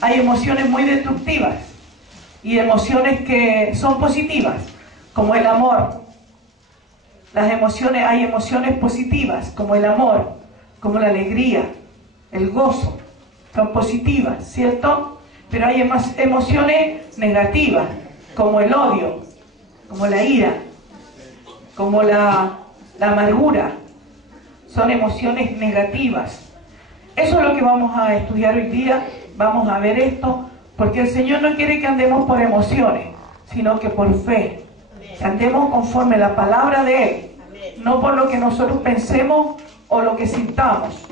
Hay emociones muy destructivas y emociones que son positivas, como el amor. Hay emociones positivas, como el amor, como la alegría, el gozo. Son positivas, ¿cierto? Pero hay emociones negativas, como el odio, como la ira, como la amargura. Son emociones negativas. Eso es lo que vamos a estudiar hoy día. Vamos a ver esto, porque el Señor no quiere que andemos por emociones, sino que por fe. Que andemos conforme a la palabra de Él, no por lo que nosotros pensemos o lo que sintamos,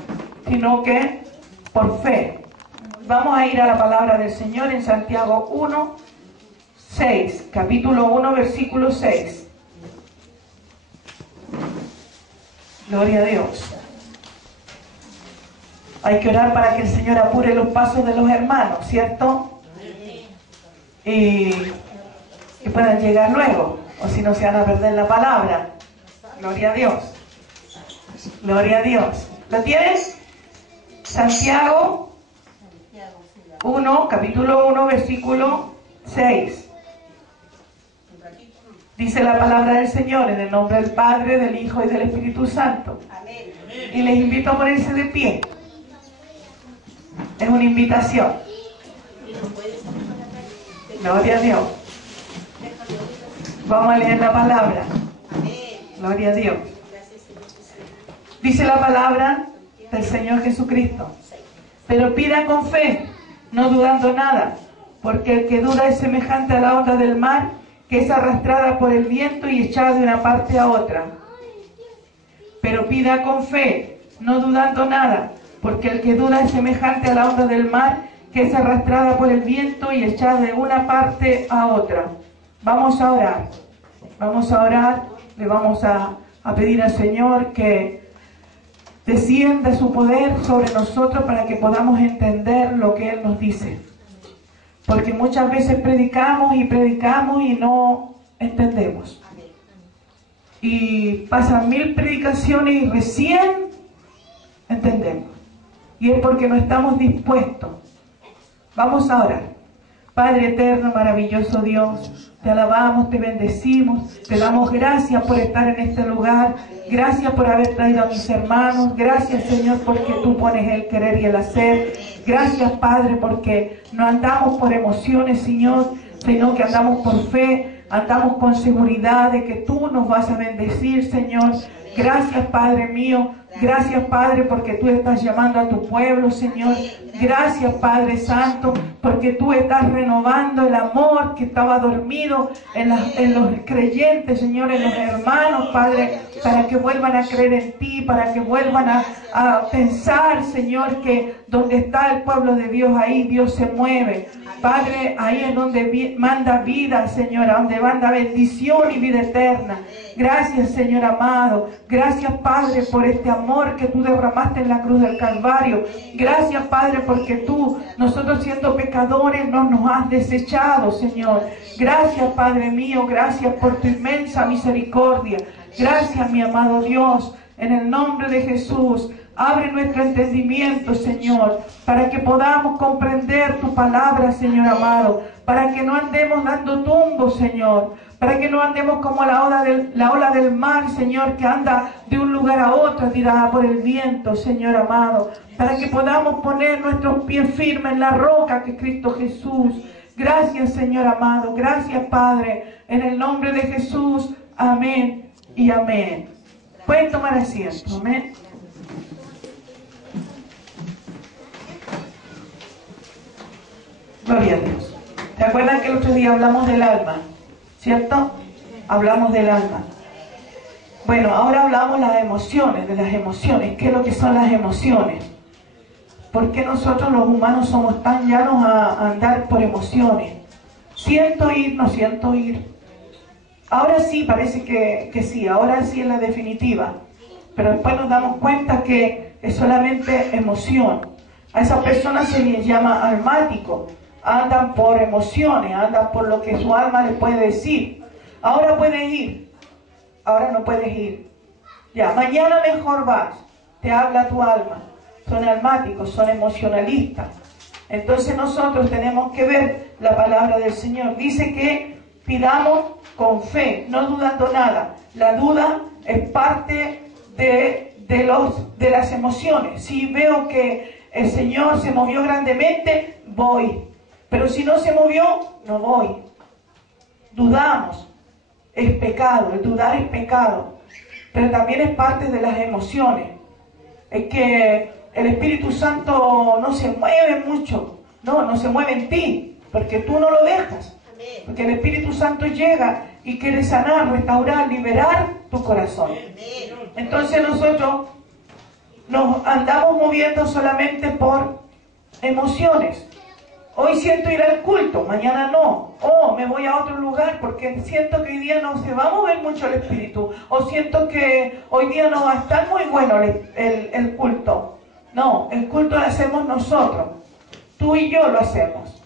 sino que por fe. Vamos a ir a la palabra del Señor en Santiago 1, 6, capítulo 1, versículo 6. Gloria a Dios. Hay que orar para que el Señor apure los pasos de los hermanos, ¿cierto? Y puedan llegar luego, o si no se van a perder la palabra. Gloria a Dios. Gloria a Dios. ¿Lo tienes? Santiago 1, capítulo 1, versículo 6. Dice la palabra del Señor en el nombre del Padre, del Hijo y del Espíritu Santo. Y les invito a ponerse de pie. Es una invitación. Gloria a Dios. Vamos a leer la palabra. Gloria a Dios. Dice la palabra del Señor Jesucristo: pero pida con fe, no dudando nada, porque el que duda es semejante a la onda del mar, que es arrastrada por el viento y echada de una parte a otra. Pero pida con fe, no dudando nada, porque el que duda es semejante a la onda del mar, que es arrastrada por el viento y echada de una parte a otra. Vamos a orar. Vamos a orar. Le vamos a pedir al Señor que descienda su poder sobre nosotros para que podamos entender lo que Él nos dice. Porque muchas veces predicamos y no entendemos. Y pasan 1000 predicaciones y recién entendemos. Y es porque no estamos dispuestos. Vamos a orar. Padre eterno, maravilloso Dios, te alabamos, te bendecimos, te damos gracias por estar en este lugar, gracias por haber traído a mis hermanos, gracias Señor porque tú pones el querer y el hacer, gracias Padre porque no andamos por emociones Señor, sino que andamos por fe, andamos con seguridad de que tú nos vas a bendecir Señor. Gracias Padre mío, gracias Padre porque tú estás llamando a tu pueblo Señor. Gracias Padre Santo porque tú estás renovando el amor que estaba dormido en los creyentes Señor, en los hermanos Padre, para que vuelvan a creer en ti, para que vuelvan a pensar Señor que donde está el pueblo de Dios, ahí Dios se mueve. Padre, ahí es donde manda vida, Señor, donde manda bendición y vida eterna. Gracias, Señor amado. Gracias, Padre, por este amor que tú derramaste en la cruz del Calvario. Gracias, Padre, porque tú, nosotros siendo pecadores, no nos has desechado, Señor. Gracias, Padre mío. Gracias por tu inmensa misericordia. Gracias, mi amado Dios. En el nombre de Jesús, abre nuestro entendimiento, Señor, para que podamos comprender tu palabra, Señor amado, para que no andemos dando tumbos, Señor, para que no andemos como la ola del mar, Señor, que anda de un lugar a otro, tirada por el viento, Señor amado, para que podamos poner nuestros pies firmes en la roca que es Cristo Jesús. Gracias, Señor amado, gracias, Padre, en el nombre de Jesús, amén y amén. Pueden tomar asiento, amén. Gloria a Dios. ¿Se acuerdan que el otro día hablamos del alma? ¿Cierto? Hablamos del alma. Bueno, ahora hablamos de las emociones. ¿Qué es lo que son las emociones? ¿Por qué nosotros los humanos somos tan llanos a andar por emociones? Siento ir, no siento ir. Ahora sí, parece que sí, ahora sí es la definitiva. Pero después nos damos cuenta que es solamente emoción. A esa persona se les llama almático. Andan por emociones, andan por lo que su alma les puede decir. Ahora puedes ir, ahora no puedes ir. Ya, mañana mejor vas, te habla tu alma. Son almáticos, son emocionalistas. Entonces nosotros tenemos que ver la palabra del Señor. Dice que pidamos con fe, no dudando nada. La duda es parte de las emociones. Si veo que el Señor se movió grandemente, voy. Pero si no se movió, no voy. Dudamos. Es pecado. El dudar es pecado. Pero también es parte de las emociones. Es que el Espíritu Santo no se mueve mucho. No se mueve en ti. Porque tú no lo dejas. Porque el Espíritu Santo llega y quiere sanar, restaurar, liberar tu corazón. Entonces nosotros nos andamos moviendo solamente por emociones. Hoy siento ir al culto, mañana no. Me voy a otro lugar porque siento que hoy día no se va a mover mucho el Espíritu. O siento que hoy día no va a estar muy bueno el culto. No, el culto lo hacemos nosotros. Tú y yo lo hacemos.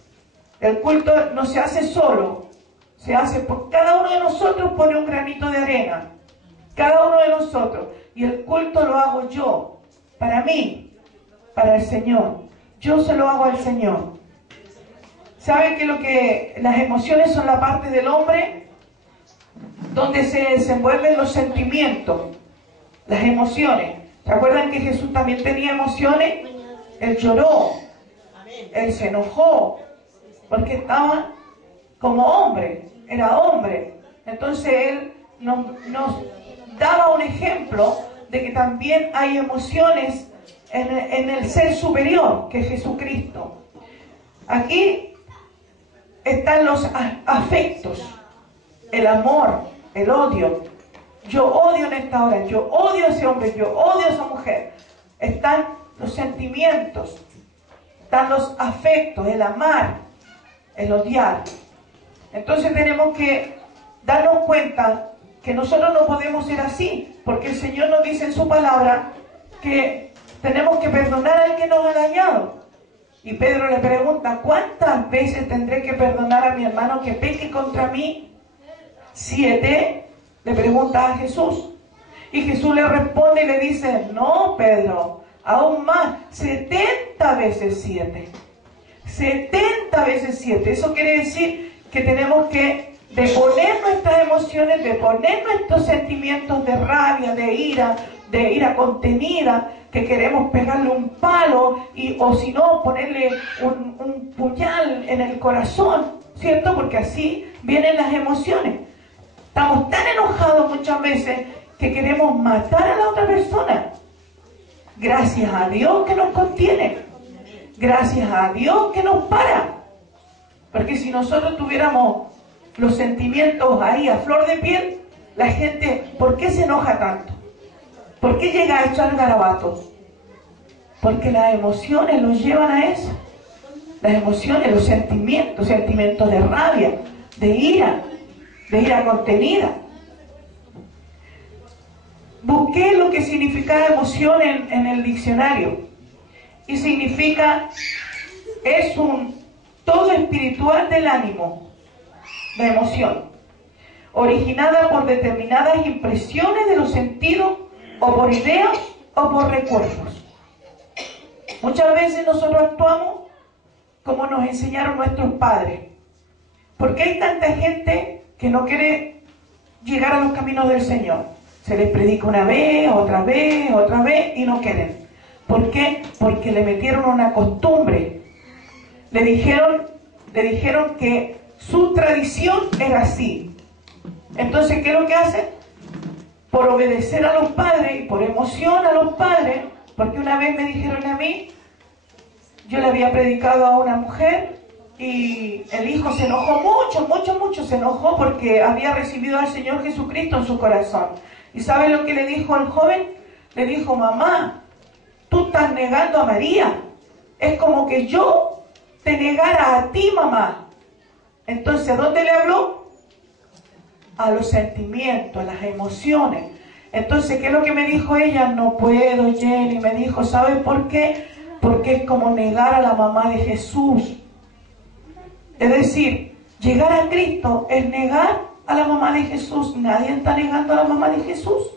El culto no se hace solo. Se hace por cada uno de nosotros, pone un granito de arena. Cada uno de nosotros. Y el culto lo hago yo. Para mí. Para el Señor. Yo se lo hago al Señor. ¿Sabe que las emociones son la parte del hombre donde se desenvuelven los sentimientos? Las emociones. ¿Se acuerdan que Jesús también tenía emociones? Él lloró. Él se enojó. Porque estaba como hombre. Era hombre. Entonces Él nos daba un ejemplo de que también hay emociones en el ser superior, que es Jesucristo. Aquí están los afectos, el amor, el odio. Yo odio en esta hora, yo odio a ese hombre, yo odio a esa mujer. Están los sentimientos, están los afectos, el amar, el odiar. Entonces tenemos que darnos cuenta que nosotros no podemos ser así, porque el Señor nos dice en su palabra que tenemos que perdonar al que nos ha dañado. Y Pedro le pregunta, ¿cuántas veces tendré que perdonar a mi hermano que peque contra mí? 7, le pregunta a Jesús. Y Jesús le responde y le dice, no, Pedro, aún más, 70 veces 7. 70 veces 7. Eso quiere decir que tenemos que deponer nuestras emociones, deponer nuestros sentimientos de rabia, de ira contenida, que queremos pegarle un palo o si no ponerle un puñal en el corazón, ¿cierto? Porque así vienen las emociones. Estamos tan enojados muchas veces que queremos matar a la otra persona. Gracias a Dios que nos contiene. Gracias a Dios que nos para. Porque si nosotros tuviéramos los sentimientos ahí a flor de piel, la gente, ¿por qué se enoja tanto? ¿Por qué llega a echar garabatos? Porque las emociones los llevan a eso. Las emociones, los sentimientos de rabia, de ira contenida. Busqué lo que significa emoción en el diccionario. Y significa, es un todo espiritual del ánimo, la emoción, originada por determinadas impresiones de los sentidos, o por ideas, o por recuerdos. Muchas veces nosotros actuamos como nos enseñaron nuestros padres. ¿Por qué hay tanta gente que no quiere llegar a los caminos del Señor? Se les predica una vez, otra vez, y no quieren. ¿Por qué? Porque le metieron una costumbre. Le dijeron que su tradición era así. Entonces, ¿qué es lo que hacen? Por obedecer a los padres y por emoción a los padres, porque una vez me dijeron a mí, yo le había predicado a una mujer y el hijo se enojó mucho, se enojó porque había recibido al Señor Jesucristo en su corazón. ¿Y sabe lo que le dijo al joven? Le dijo, mamá, tú estás negando a María. Es como que yo te negara a ti, mamá. Entonces, ¿dónde le habló? A los sentimientos, a las emociones. Entonces, ¿qué es lo que me dijo ella? No puedo, Jenny. Me dijo, ¿sabes por qué? Porque es como negar a la mamá de Jesús. Es decir, llegar a Cristo es negar a la mamá de Jesús. Nadie está negando a la mamá de Jesús.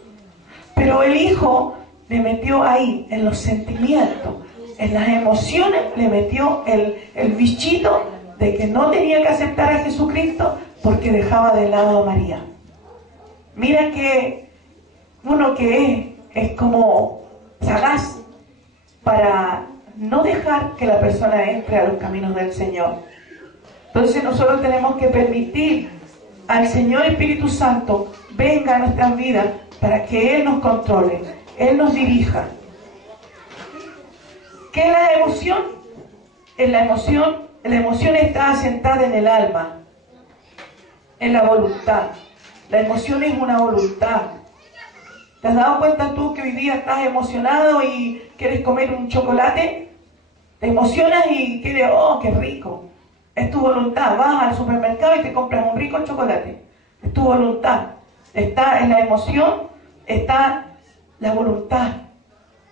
Pero el hijo le metió ahí, en los sentimientos. en las emociones le metió el bichito de que no tenía que aceptar a Jesucristo porque dejaba de lado a María. Mira que uno que es como sagaz para no dejar que la persona entre a los caminos del Señor. Entonces nosotros tenemos que permitir al Señor Espíritu Santo venga a nuestras vidas para que Él nos controle, Él nos dirija. ¿Qué es la emoción? La emoción está asentada en el alma, en la voluntad. La emoción es una voluntad. ¿Te has dado cuenta tú que hoy día estás emocionado y quieres comer un chocolate? Te emocionas y quieres, oh, qué rico. Es tu voluntad. Vas al supermercado y te compras un rico chocolate. Es tu voluntad. Está en la emoción, está la voluntad.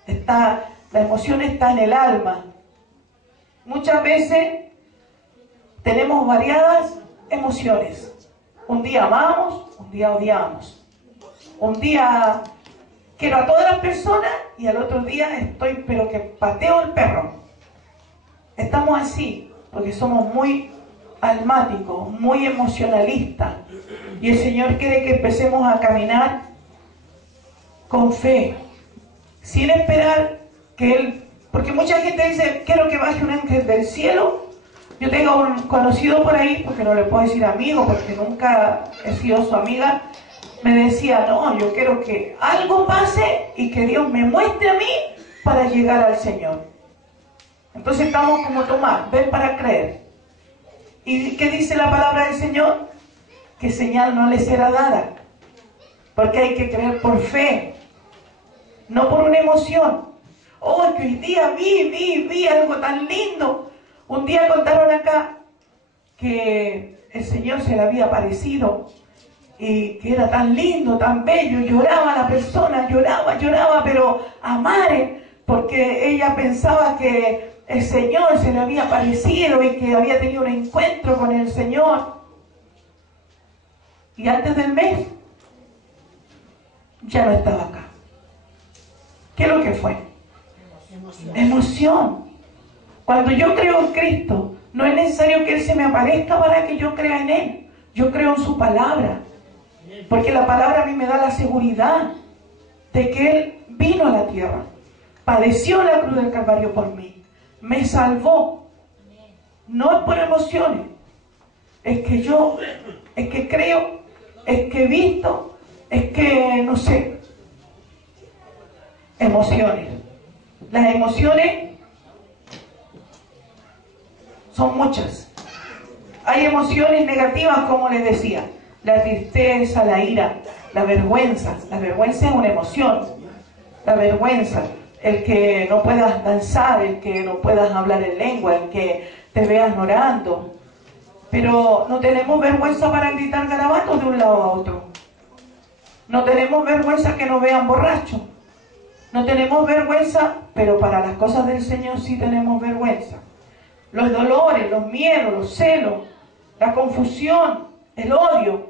La emoción está en el alma. Muchas veces tenemos variadas emociones. Un día amamos, un día odiamos. Un día quiero a todas las personas y al otro día estoy, pero que pateo el perro. Estamos así, porque somos muy almáticos, muy emocionalistas. Y el Señor quiere que empecemos a caminar con fe, sin esperar que Él... Porque mucha gente dice, quiero que baje un ángel del cielo. Yo tengo un conocido por ahí, porque no le puedo decir amigo, porque nunca he sido su amiga, me decía, no, yo quiero que algo pase y que Dios me muestre a mí para llegar al Señor. Entonces estamos como Tomás, ven para creer. ¿Y qué dice la palabra del Señor? Que señal no le será dada, porque hay que creer por fe, no por una emoción. Oh, que hoy día vi algo tan lindo. Un día contaron acá que el Señor se le había aparecido y que era tan lindo, tan bello. Lloraba la persona, lloraba, pero a mares, porque ella pensaba que el Señor se le había aparecido y que había tenido un encuentro con el Señor. Y antes del mes ya no estaba acá. ¿Qué es lo que fue? Emoción. Cuando yo creo en Cristo, no es necesario que Él se me aparezca para que yo crea en Él. Yo creo en su palabra, porque la palabra a mí me da la seguridad de que Él vino a la tierra, padeció la cruz del Calvario por mí, me salvó. No es por emociones, es que creo, es que he visto, es que no sé. Emociones. Las emociones son muchas. Hay emociones negativas, como les decía, la tristeza, la ira, la vergüenza. La vergüenza es una emoción. La vergüenza, el que no puedas danzar, el que no puedas hablar en lengua, el que te veas orando. Pero no tenemos vergüenza para gritar garabatos de un lado a otro. No tenemos vergüenza que nos vean borrachos. No tenemos vergüenza, pero para las cosas del Señor sí tenemos vergüenza. Los dolores, los miedos, los celos, la confusión, el odio,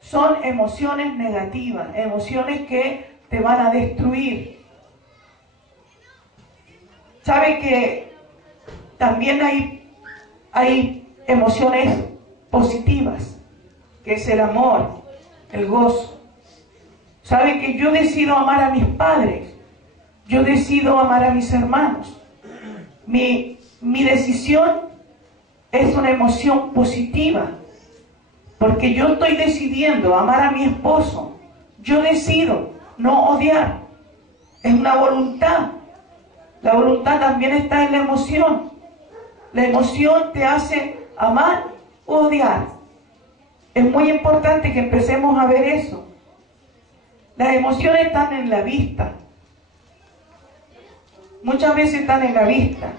son emociones negativas, emociones que te van a destruir. ¿Sabe que también hay emociones positivas, que es el amor, el gozo? ¿Sabe que yo decido amar a mis padres? Yo decido amar a mis hermanos. Mi decisión es una emoción positiva, porque yo estoy decidiendo amar a mi esposo. Yo decido no odiar. Es una voluntad. La voluntad también está en la emoción. La emoción te hace amar o odiar. Es muy importante que empecemos a ver eso. Las emociones están en la vista. Muchas veces están en la vista,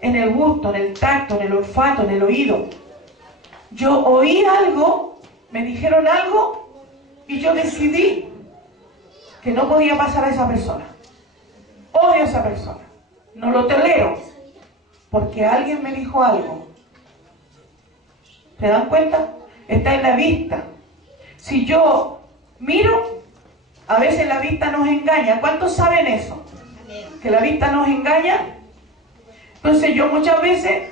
en el gusto, en el tacto, en el olfato, en el oído. Yo oí algo, me dijeron algo y yo decidí que no podía pasar a esa persona. Odio a esa persona, no lo tolero, porque alguien me dijo algo. ¿Se dan cuenta? Está en la vista. Si yo miro, a veces la vista nos engaña. ¿Cuántos saben eso? Que la vista nos engaña. Entonces yo muchas veces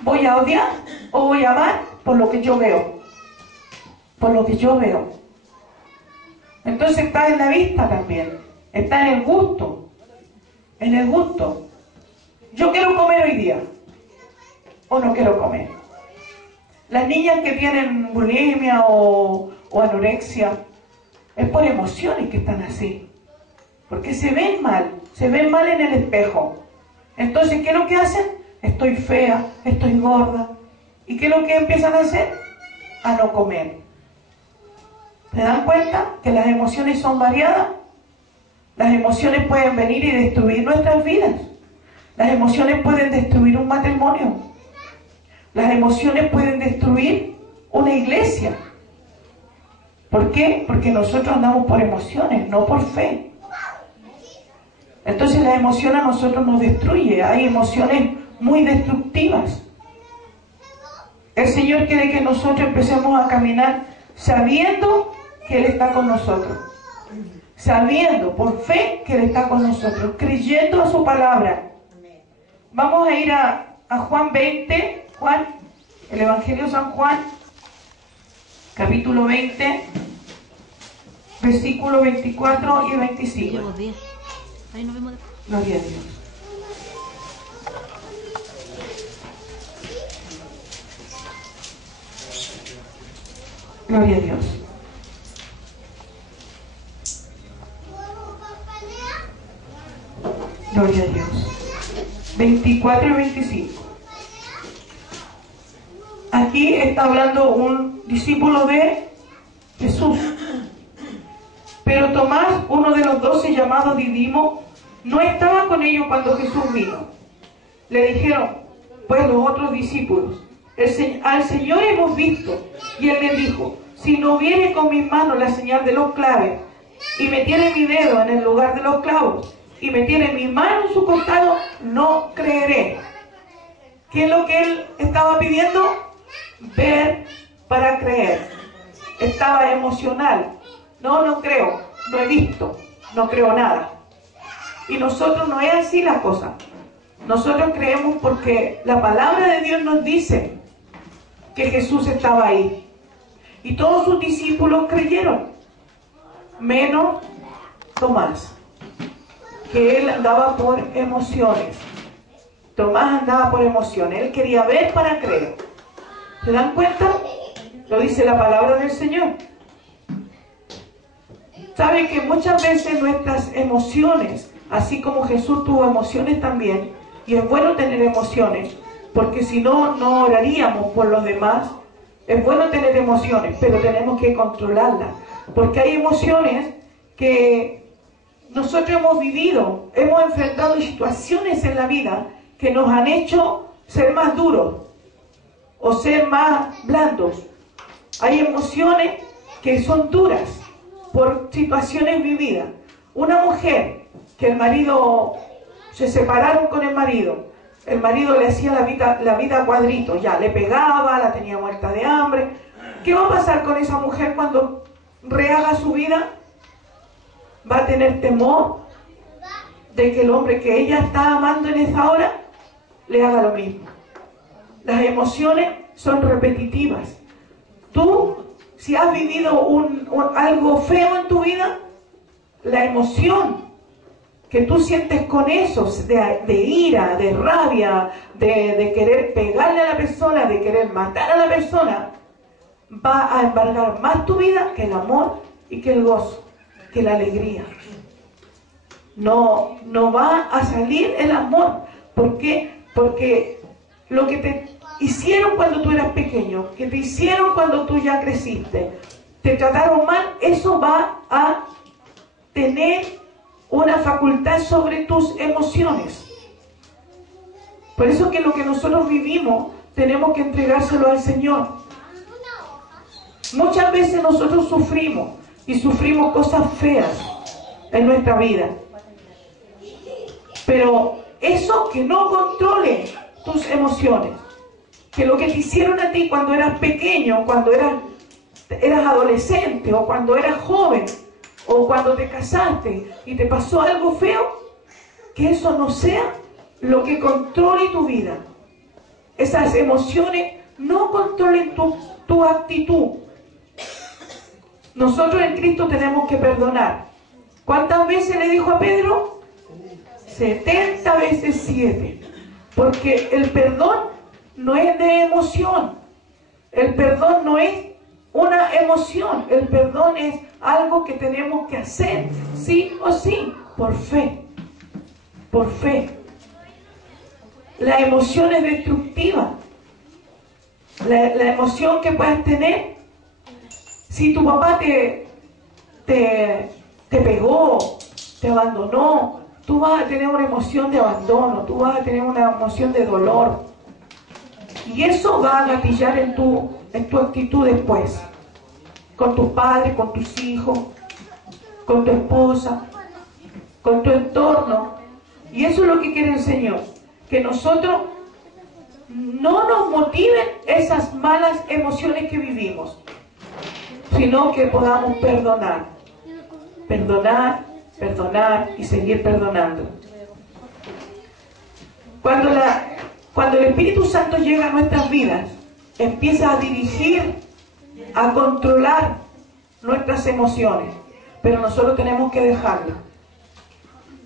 voy a odiar o voy a amar por lo que yo veo. Por lo que yo veo. Entonces está en la vista también. Está en el gusto. En el gusto. Yo quiero comer hoy día. O no quiero comer. Las niñas que tienen bulimia o anorexia, es por emociones que están así. Porque se ven mal en el espejo. Entonces, ¿qué es lo que hacen? Estoy fea, estoy gorda. ¿Y qué es lo que empiezan a hacer? A no comer. ¿Se dan cuenta que las emociones son variadas? Las emociones pueden venir y destruir nuestras vidas. Las emociones pueden destruir un matrimonio. Las emociones pueden destruir una iglesia. ¿Por qué? Porque nosotros andamos por emociones, no por fe. Entonces la emoción a nosotros nos destruye. Hay emociones muy destructivas. El Señor quiere que nosotros empecemos a caminar sabiendo que Él está con nosotros. Sabiendo por fe que Él está con nosotros. Creyendo a su palabra. Vamos a ir a Juan 20. Juan, el Evangelio de San Juan, capítulo 20, versículo 24 y 25. Ahí nos vemos. Gloria a Dios. Gloria a Dios. Gloria a Dios. 24 y 25. Aquí está hablando un discípulo de Jesús. Pero Tomás, uno de los 12 llamado Didimo, no estaba con ellos cuando Jesús vino. Le dijeron, pues los otros discípulos, al Señor hemos visto. Y él les dijo, si no viene con mis manos la señal de los claves, y metiere mi dedo en el lugar de los clavos, y metiere mi mano en su costado, no creeré. ¿Qué es lo que él estaba pidiendo? Ver para creer. Estaba emocional. No creo, no he visto, no creo nada. Y nosotros no es así la cosa. Nosotros creemos porque la palabra de Dios nos dice que Jesús estaba ahí. Y todos sus discípulos creyeron, menos Tomás, que él andaba por emociones. Tomás andaba por emociones, él quería ver para creer. ¿Se dan cuenta? Lo dice la palabra del Señor. ¿Sabe que muchas veces nuestras emociones, así como Jesús tuvo emociones también, y es bueno tener emociones, porque si no, no oraríamos por los demás? Es bueno tener emociones, pero tenemos que controlarlas, porque hay emociones que nosotros hemos vivido, hemos enfrentado situaciones en la vida que nos han hecho ser más duros o ser más blandos. Hay emociones que son duras por situaciones vividas. Una mujer que el marido, se separaron con el marido le hacía la vida a cuadritos, ya, le pegaba, la tenía muerta de hambre. ¿Qué va a pasar con esa mujer cuando rehaga su vida? Va a tener temor de que el hombre que ella está amando en esa hora le haga lo mismo. Las emociones son repetitivas. Tú, si has vivido algo feo en tu vida, la emoción que tú sientes con eso, de ira, de rabia, de querer pegarle a la persona, de querer matar a la persona, va a embargar más tu vida que el amor y que el gozo, que la alegría. No va a salir el amor. ¿Por qué? Porque lo que te hicieron cuando tú eras pequeño, que te hicieron cuando tú ya creciste, te trataron mal, eso va a tener una facultad sobre tus emociones. Por eso que lo que nosotros vivimos tenemos que entregárselo al Señor. Muchas veces nosotros sufrimos y sufrimos cosas feas en nuestra vida, pero eso que no controle tus emociones, que lo que te hicieron a ti cuando eras pequeño, cuando eras adolescente o cuando eras joven o cuando te casaste y te pasó algo feo, que eso no sea lo que controle tu vida. Esas emociones no controlen tu actitud. Nosotros en Cristo tenemos que perdonar. ¿Cuántas veces le dijo a Pedro? 70 veces 7. Porque el perdón no es de emoción. El perdón no es una emoción. El perdón es algo que tenemos que hacer, sí o sí, por fe. Por fe. La emoción es destructiva. La emoción que puedas tener, si tu papá te pegó, te abandonó, tú vas a tener una emoción de abandono, tú vas a tener una emoción de dolor. Y eso va a gatillar en tu actitud después. Con tus padres, con tus hijos, con tu esposa, con tu entorno. Y eso es lo que quiere el Señor. Que nosotros no nos motiven esas malas emociones que vivimos, sino que podamos perdonar. Perdonar, perdonar y seguir perdonando. Cuando el Espíritu Santo llega a nuestras vidas, empieza a dirigir, a controlar nuestras emociones, pero nosotros tenemos que dejarlo.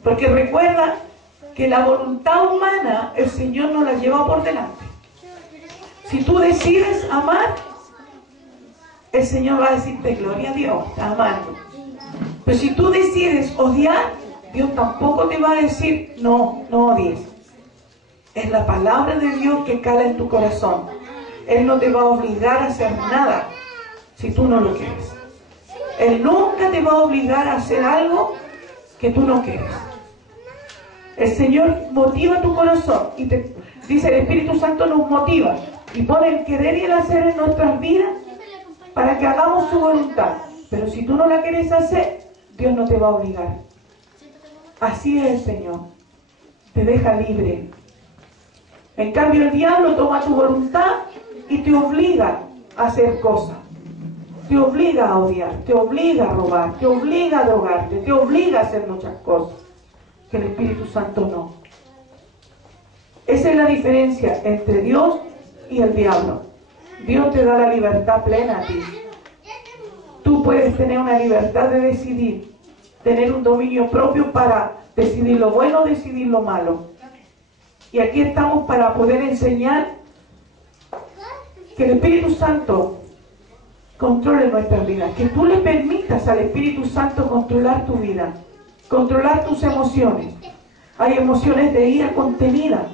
Porque recuerda que la voluntad humana el Señor nos la lleva por delante. Si tú decides amar, el Señor va a decirte gloria a Dios, está amando. Pero si tú decides odiar, Dios tampoco te va a decir no odies. Es la palabra de Dios que cala en tu corazón. Él no te va a obligar a hacer nada si tú no lo quieres. Él nunca te va a obligar a hacer algo que tú no quieres. El Señor motiva tu corazón y te dice, el Espíritu Santo nos motiva y pone el querer y el hacer en nuestras vidas para que hagamos su voluntad. Pero si tú no la quieres hacer, Dios no te va a obligar. Así es el Señor. Te deja libre. En cambio el diablo toma tu voluntad y te obliga a hacer cosas. Te obliga a odiar, te obliga a robar, te obliga a drogarte, te obliga a hacer muchas cosas. Que el Espíritu Santo no. Esa es la diferencia entre Dios y el diablo. Dios te da la libertad plena a ti. Tú puedes tener una libertad de decidir, tener un dominio propio para decidir lo bueno o decidir lo malo. Y aquí estamos para poder enseñar que el Espíritu Santo controle nuestras vidas, que tú le permitas al Espíritu Santo controlar tu vida, controlar tus emociones. Hay emociones de ira contenida.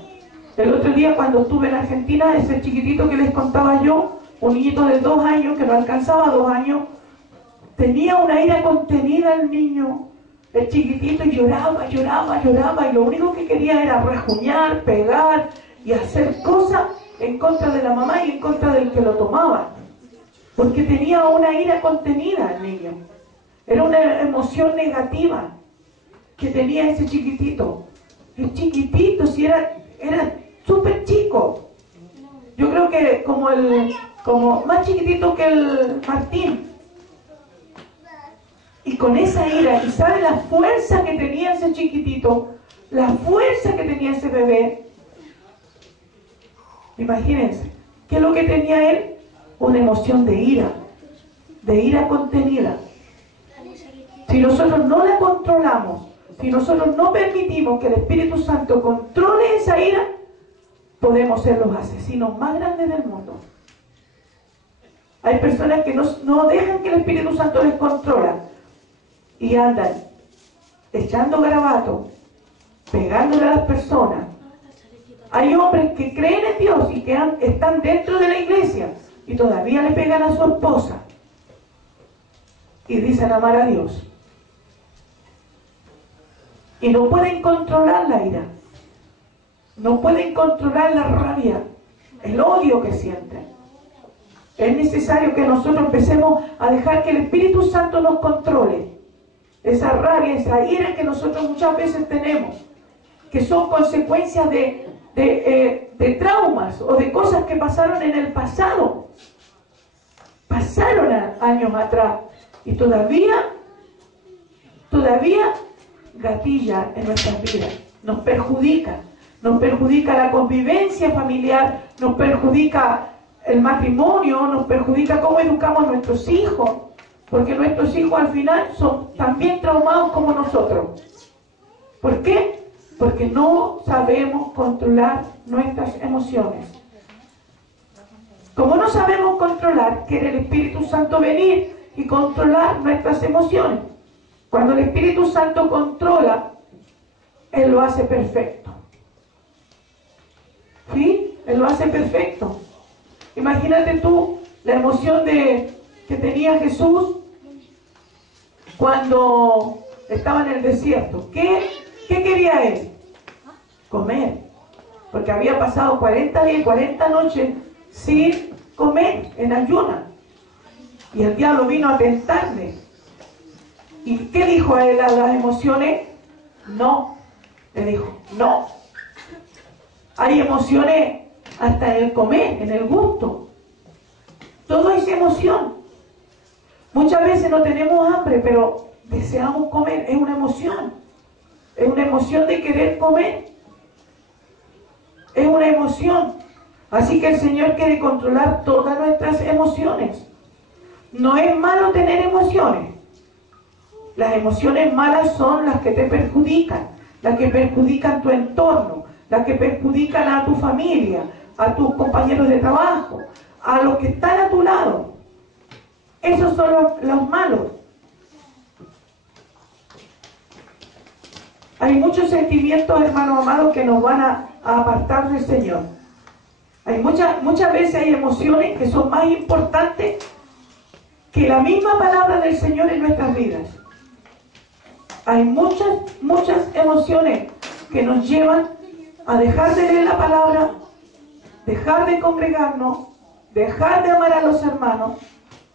El otro día cuando estuve en Argentina, ese chiquitito que les contaba yo, un niñito de 2 años, que no alcanzaba 2 años, tenía una ira contenida el niño, el chiquitito, y lloraba, y lo único que quería era rajuñar, pegar y hacer cosas en contra de la mamá y en contra del que lo tomaba, porque tenía una ira contenida el niño. Era una emoción negativa que tenía ese chiquitito. El chiquitito, si era súper chico. Yo creo que como más chiquitito que el Martín. Y con esa ira, ¿y sabe la fuerza que tenía ese chiquitito? La fuerza que tenía ese bebé. Imagínense, ¿qué es lo que tenía él? Una emoción de ira contenida. Si nosotros no la controlamos, si nosotros no permitimos que el Espíritu Santo controle esa ira, podemos ser los asesinos más grandes del mundo. Hay personas que no dejan que el Espíritu Santo les controla y andan echando garabatos, pegándole a las personas. Hay hombres que creen en Dios y que están dentro de la iglesia y todavía le pegan a su esposa y dicen amar a Dios. Y no pueden controlar la ira, no pueden controlar la rabia, el odio que sienten. Es necesario que nosotros empecemos a dejar que el Espíritu Santo nos controle. Esa rabia, esa ira que nosotros muchas veces tenemos, que son consecuencias de traumas o de cosas que pasaron en el pasado. Pasaron años atrás y todavía gatilla en nuestras vidas, nos perjudica. nos perjudica la convivencia familiar, nos perjudica el matrimonio, nos perjudica cómo educamos a nuestros hijos, porque nuestros hijos al final son también traumados como nosotros. ¿Por qué? Porque no sabemos controlar nuestras emociones. Como no sabemos controlar, quiere el Espíritu Santo venir y controlar nuestras emociones. Cuando el Espíritu Santo controla, Él lo hace perfecto. ¿Sí? Él lo hace perfecto. Imagínate tú la emoción que tenía Jesús cuando estaba en el desierto. ¿Qué quería Él? Comer. Porque había pasado 40 días y 40 noches sin comer, en ayuna. Y el diablo vino a tentarle. ¿Y qué dijo a él a las emociones? No. Le dijo, no. Hay emociones hasta en el comer, en el gusto. Todo es emoción. Muchas veces no tenemos hambre, pero deseamos comer. Es una emoción. Es una emoción de querer comer. Es una emoción. Así que el Señor quiere controlar todas nuestras emociones. No es malo tener emociones. Las emociones malas son las que te perjudican, las que perjudican tu entorno, las que perjudican a tu familia, a tus compañeros de trabajo, a los que están a tu lado. Esos son los malos. Hay muchos sentimientos, hermanos amados, que nos van a apartar del Señor. Hay muchas veces hay emociones que son más importantes que la misma palabra del Señor en nuestras vidas. Hay muchas emociones que nos llevan a dejar de leer la palabra, dejar de congregarnos, dejar de amar a los hermanos.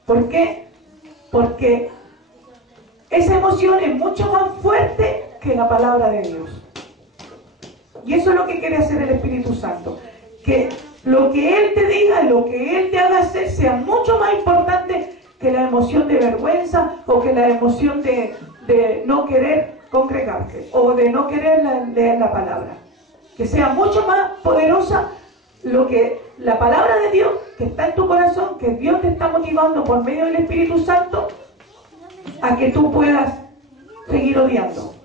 ¿Por qué? Porque esa emoción es mucho más fuerte que la palabra de Dios. Y eso es lo que quiere hacer el Espíritu Santo. Que lo que Él te diga, lo que Él te haga hacer sea mucho más importante que la emoción de vergüenza o que la emoción de no querer congregarte o de no querer leer la palabra. Que sea mucho más poderosa lo que la palabra de Dios que está en tu corazón, que Dios te está motivando por medio del Espíritu Santo a que tú puedas seguir odiando.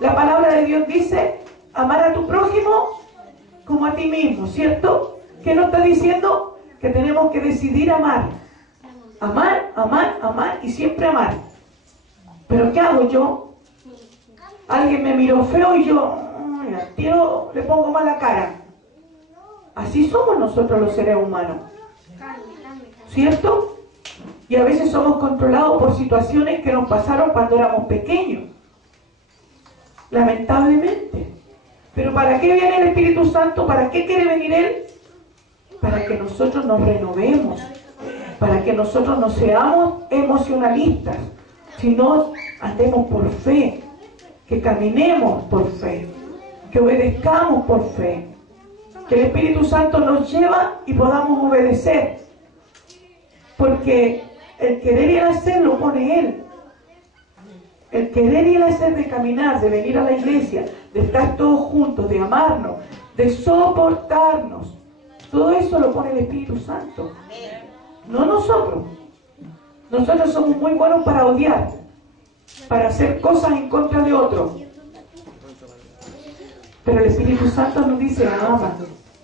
La palabra de Dios dice amar a tu prójimo como a ti mismo, ¿cierto? ¿Qué nos está diciendo? Que tenemos que decidir amar. Amar, amar, amar y siempre amar. ¿Pero qué hago yo? Alguien me miró feo y yo al tiro le pongo mala cara. Así somos nosotros los seres humanos, ¿cierto? Y a veces somos controlados por situaciones que nos pasaron cuando éramos pequeños, lamentablemente. Pero ¿para qué viene el Espíritu Santo? ¿Para qué quiere venir Él? Para que nosotros nos renovemos, para que nosotros no seamos emocionalistas, sino andemos por fe, que caminemos por fe, que obedezcamos por fe, que el Espíritu Santo nos lleva y podamos obedecer, porque el querer y el hacer lo pone Él. El querer y el hacer de caminar, de venir a la iglesia, de estar todos juntos, de amarnos, de soportarnos, todo eso lo pone el Espíritu Santo, no nosotros. Nosotros somos muy buenos para odiar, para hacer cosas en contra de otros. Pero el Espíritu Santo nos dice, ama,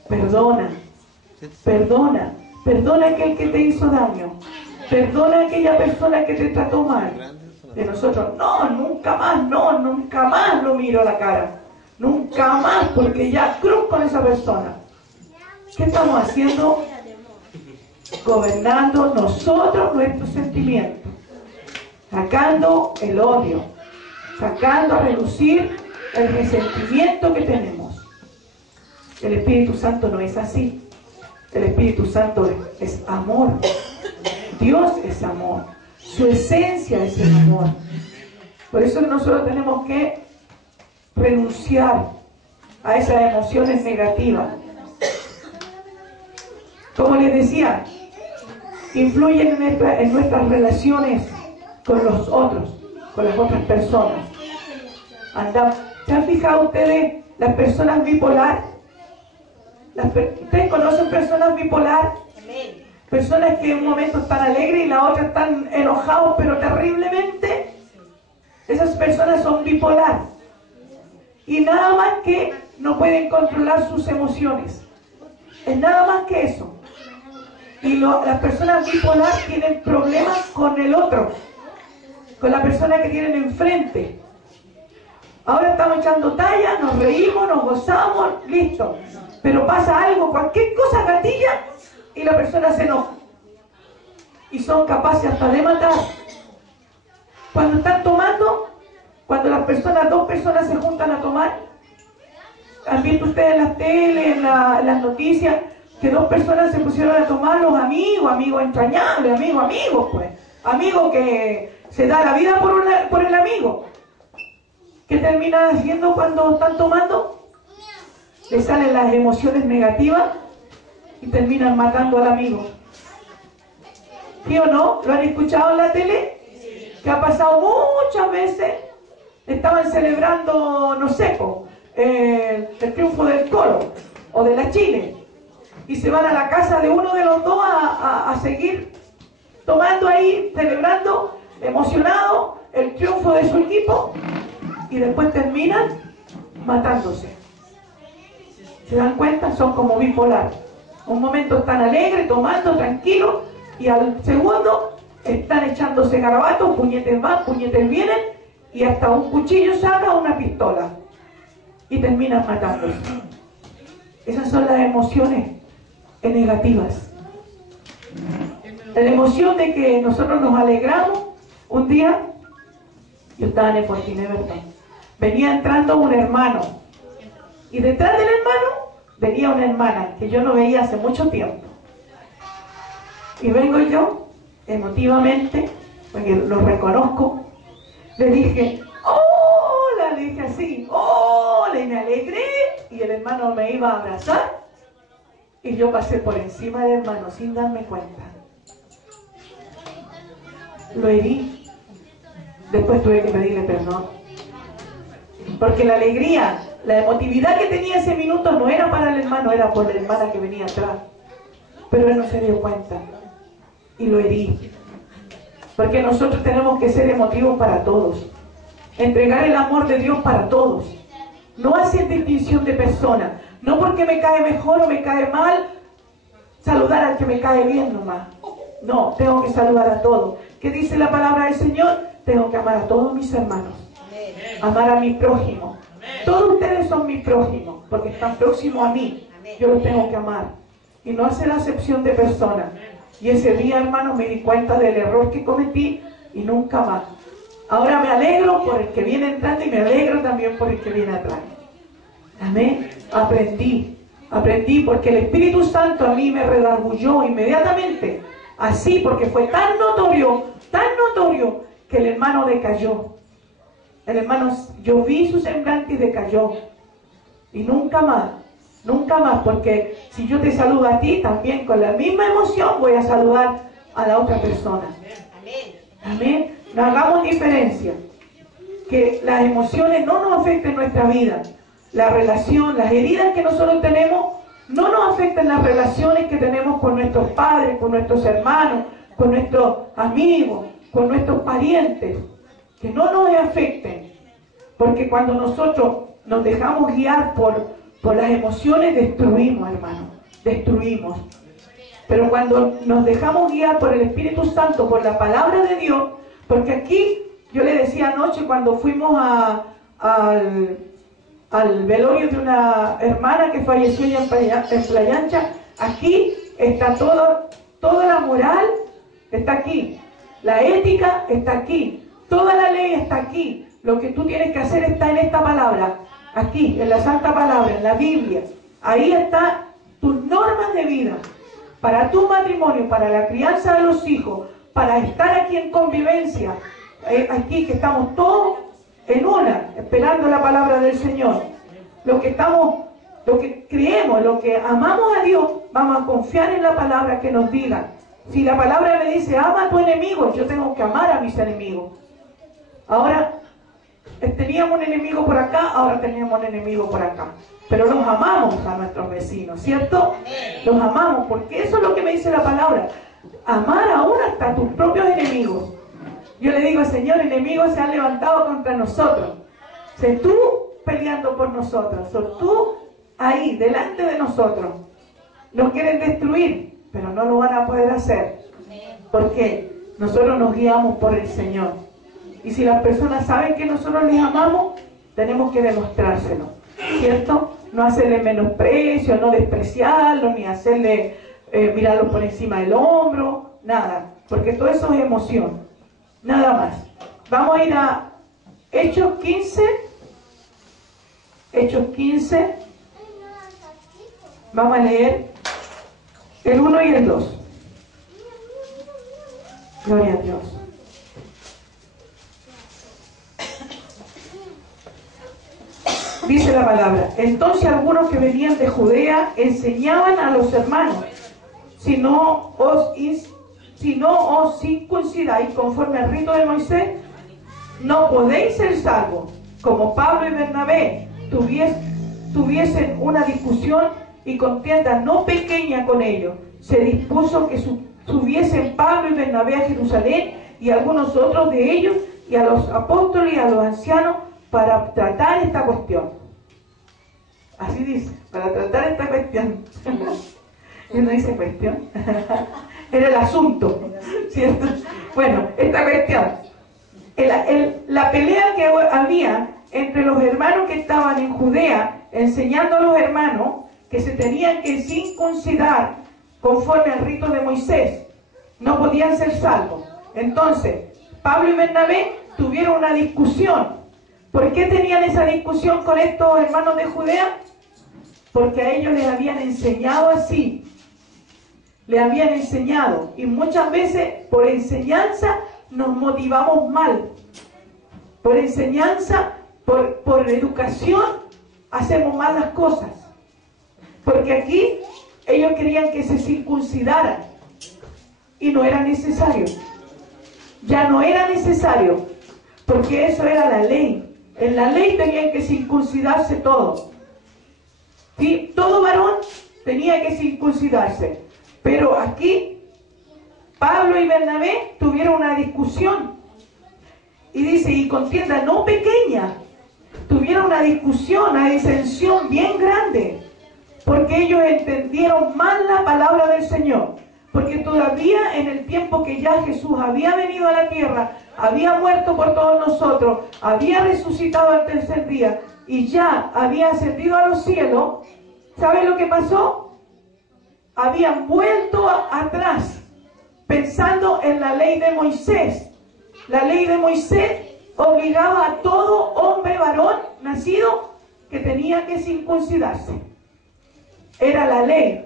perdona, perdona, perdona a aquel que te hizo daño, perdona a aquella persona que te trató mal. De nosotros, no, nunca más lo miro a la cara, nunca más, porque ya cruz con esa persona. ¿Qué estamos haciendo? Gobernando nosotros nuestros sentimientos, sacando el odio, sacando a relucir el resentimiento que tenemos. El Espíritu Santo no es así. El Espíritu Santo es amor. Dios es amor. Su esencia es el amor. Por eso nosotros tenemos que renunciar a esas emociones negativas. Como les decía, influyen en nuestras relaciones con los otros, con las otras personas. ¿Se han fijado ustedes Las personas bipolar. ¿Ustedes conocen personas bipolar? Personas que en un momento están alegres y la otra están enojados, pero terriblemente. Esas personas son bipolar. Y nada más que no pueden controlar sus emociones. Es nada más que eso. Y las personas bipolar tienen problemas con el otro, con la persona que tienen enfrente. Ahora estamos echando talla, nos reímos, nos gozamos, listo. Pero pasa algo, cualquier cosa gatilla y la persona se enoja. Y son capaces hasta de matar. Cuando están tomando, cuando dos personas se juntan a tomar, han visto ustedes en las tele, en las noticias, que dos personas se pusieron a tomar, los amigos entrañables, amigos, pues. Amigos que se da la vida por el amigo. ¿Qué terminan haciendo cuando están tomando? Les salen las emociones negativas y terminan matando al amigo. ¿Sí o no? ¿Lo han escuchado en la tele? Que ha pasado muchas veces. Estaban celebrando, no sé, el triunfo del Colo o de la Chile. Y se van a la casa de uno de los dos a seguir tomando ahí, celebrando, emocionado, el triunfo de su equipo. Y después terminan matándose. ¿Se dan cuenta? Son como bipolar. Un momento están alegres, tomando, tranquilos, y al segundo están echándose garabatos, puñetes van, puñetes vienen, y hasta un cuchillo saca, una pistola. Y terminan matándose. Esas son las emociones negativas. La emoción de que nosotros nos alegramos. Un día, yo estaba en el Fortiné, ¿verdad? Venía entrando un hermano. Y detrás del hermano venía una hermana que yo no veía hace mucho tiempo. Y vengo yo, emotivamente, porque lo reconozco, le dije, hola, le dije así, hola, y me alegré, y el hermano me iba a abrazar, y yo pasé por encima del hermano sin darme cuenta. Lo herí. Después tuve que pedirle perdón. Porque la alegría, la emotividad que tenía ese minuto no era para el hermano, era por la hermana que venía atrás. Pero él no se dio cuenta. Y lo herí. Porque nosotros tenemos que ser emotivos para todos. Entregar el amor de Dios para todos. No hacer distinción de personas. No porque me cae mejor o me cae mal, saludar al que me cae bien nomás. No, tengo que saludar a todos. ¿Qué dice la palabra del Señor? Tengo que amar a todos mis hermanos. Amar a mi prójimo. Todos ustedes son mi prójimo, porque están próximos a mí. Yo los tengo que amar. Y no hacer acepción de personas. Y ese día, hermano, me di cuenta del error que cometí y nunca más. Ahora me alegro por el que viene entrando y me alegro también por el que viene atrás. Amén. Aprendí porque el Espíritu Santo a mí me redargulló inmediatamente. Así, porque fue tan notorio que el hermano decayó. El hermano, yo vi su semblante y decayó. Y nunca más, porque si yo te saludo a ti, también con la misma emoción voy a saludar a la otra persona. Amén. No hagamos diferencia. Que las emociones no nos afecten nuestra vida. La relación, las heridas que nosotros tenemos, no nos afecten las relaciones que tenemos con nuestros padres, con nuestros hermanos, con nuestros amigos, con nuestros parientes. Que no nos afecten. Porque cuando nosotros nos dejamos guiar por las emociones, destruimos, hermano. Destruimos. Pero cuando nos dejamos guiar por el Espíritu Santo, por la palabra de Dios, porque aquí, yo le decía anoche cuando fuimos al velorio de una hermana que falleció ya en Playa Ancha, aquí está toda la moral, está aquí. La ética está aquí. Toda la ley está aquí. Lo que tú tienes que hacer está en esta palabra. Aquí, en la Santa Palabra, en la Biblia. Ahí están tus normas de vida. Para tu matrimonio, para la crianza de los hijos, para estar aquí en convivencia. Aquí que estamos todos en una, esperando la palabra del Señor. Lo que creemos, lo que amamos a Dios, vamos a confiar en la palabra que nos diga. Si la palabra me dice, ama a tu enemigo, yo tengo que amar a mis enemigos. Ahora, teníamos un enemigo por acá, ahora tenemos un enemigo por acá. Pero los amamos a nuestros vecinos, ¿cierto? Los amamos, porque eso es lo que me dice la palabra. Amar aún hasta a tus propios enemigos. Yo le digo, Señor, enemigos se han levantado contra nosotros. Sé tú peleando por nosotros, sos tú ahí, delante de nosotros. Nos quieren destruir, pero no lo van a poder hacer. Porque nosotros nos guiamos por el Señor. Y si las personas saben que nosotros les amamos, tenemos que demostrárselo, ¿cierto? No hacerle menosprecio, no despreciarlo, ni hacerle mirarlo por encima del hombro, nada. Porque todo eso es emoción, nada más. Vamos a ir a Hechos 15. Hechos 15. Vamos a leer el 1 y el 2. Gloria a Dios. Dice la palabra: entonces algunos que venían de Judea enseñaban a los hermanos: si no os circuncidáis conforme al rito de Moisés, no podéis ser salvos. Como Pablo y Bernabé tuviesen una discusión y contienda no pequeña con ellos, se dispuso que subiesen Pablo y Bernabé a Jerusalén y algunos otros de ellos y a los apóstoles y a los ancianos para tratar esta cuestión. Así dice, para tratar esta cuestión. Y uno dice cuestión. Era el asunto, ¿cierto? Bueno, esta cuestión. La pelea que había entre los hermanos que estaban en Judea, enseñando a los hermanos que se tenían que circuncidar conforme al rito de Moisés, no podían ser salvos. Entonces, Pablo y Bernabé tuvieron una discusión. ¿Por qué tenían esa discusión con estos hermanos de Judea? Porque a ellos les habían enseñado así. Les habían enseñado. Y muchas veces, por enseñanza, nos motivamos mal. Por enseñanza, por educación, hacemos mal las cosas. Porque aquí ellos querían que se circuncidaran. Y no era necesario. Ya no era necesario. Porque eso era la ley. En la ley tenían que circuncidarse todos. ¿Sí? Todo varón tenía que circuncidarse. Pero aquí, Pablo y Bernabé tuvieron una discusión. Y dice, y contienda no pequeña. Tuvieron una discusión, una disensión bien grande. Porque ellos entendieron mal la palabra del Señor. Porque todavía en el tiempo que ya Jesús había venido a la tierra, había muerto por todos nosotros, había resucitado al tercer día y ya había ascendido a los cielos, ¿sabe lo que pasó? Habían vuelto atrás, pensando en la ley de Moisés. La ley de Moisés obligaba a todo hombre varón nacido que tenía que circuncidarse. Era la ley.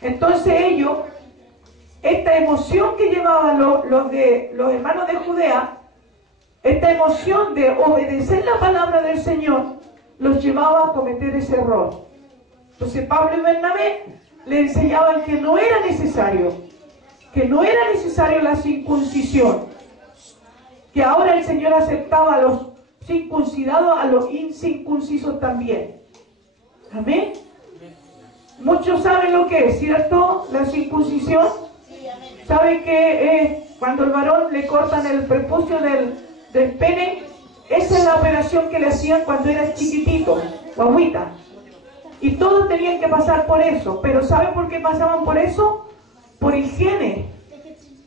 Entonces ellos, esta emoción que llevaban los hermanos de Judea, esta emoción de obedecer la palabra del Señor, los llevaba a cometer ese error. Entonces Pablo y Bernabé le enseñaban que no era necesario la circuncisión, que ahora el Señor aceptaba a los circuncidados, a los incircuncisos también. Amén. Muchos saben lo que es, ¿cierto? La circuncisión. ¿Saben que es cuando el varón le cortan el prepucio del pene? Esa es la operación que le hacían cuando era chiquitito, guaguita. Y todos tenían que pasar por eso. Pero ¿saben por qué pasaban por eso? Por higiene.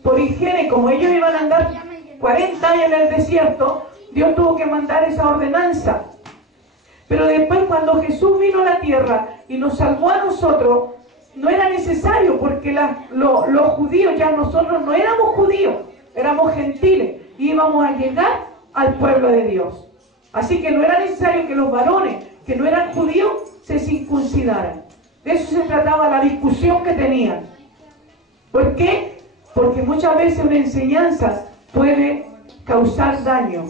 Por higiene. Como ellos iban a andar 40 años en el desierto, Dios tuvo que mandar esa ordenanza. Pero después, cuando Jesús vino a la tierra y nos salvó a nosotros, no era necesario, porque los judíos, ya nosotros no éramos judíos, éramos gentiles, y íbamos a llegar al pueblo de Dios. Así que no era necesario que los varones que no eran judíos se circuncidaran. De eso se trataba la discusión que tenían. ¿Por qué? Porque muchas veces una enseñanza puede causar daño.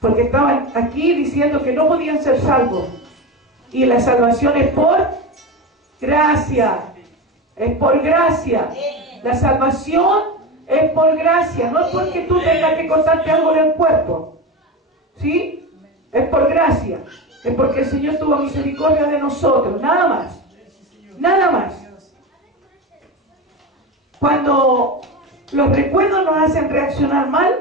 Porque estaban aquí diciendo que no podían ser salvos. Y la salvación es por gracia. Es por gracia. La salvación es por gracia. No es porque tú tengas que cortarte algo del cuerpo. ¿Sí? Es por gracia. Es porque el Señor tuvo misericordia de nosotros. Nada más. Nada más. Cuando los recuerdos nos hacen reaccionar mal,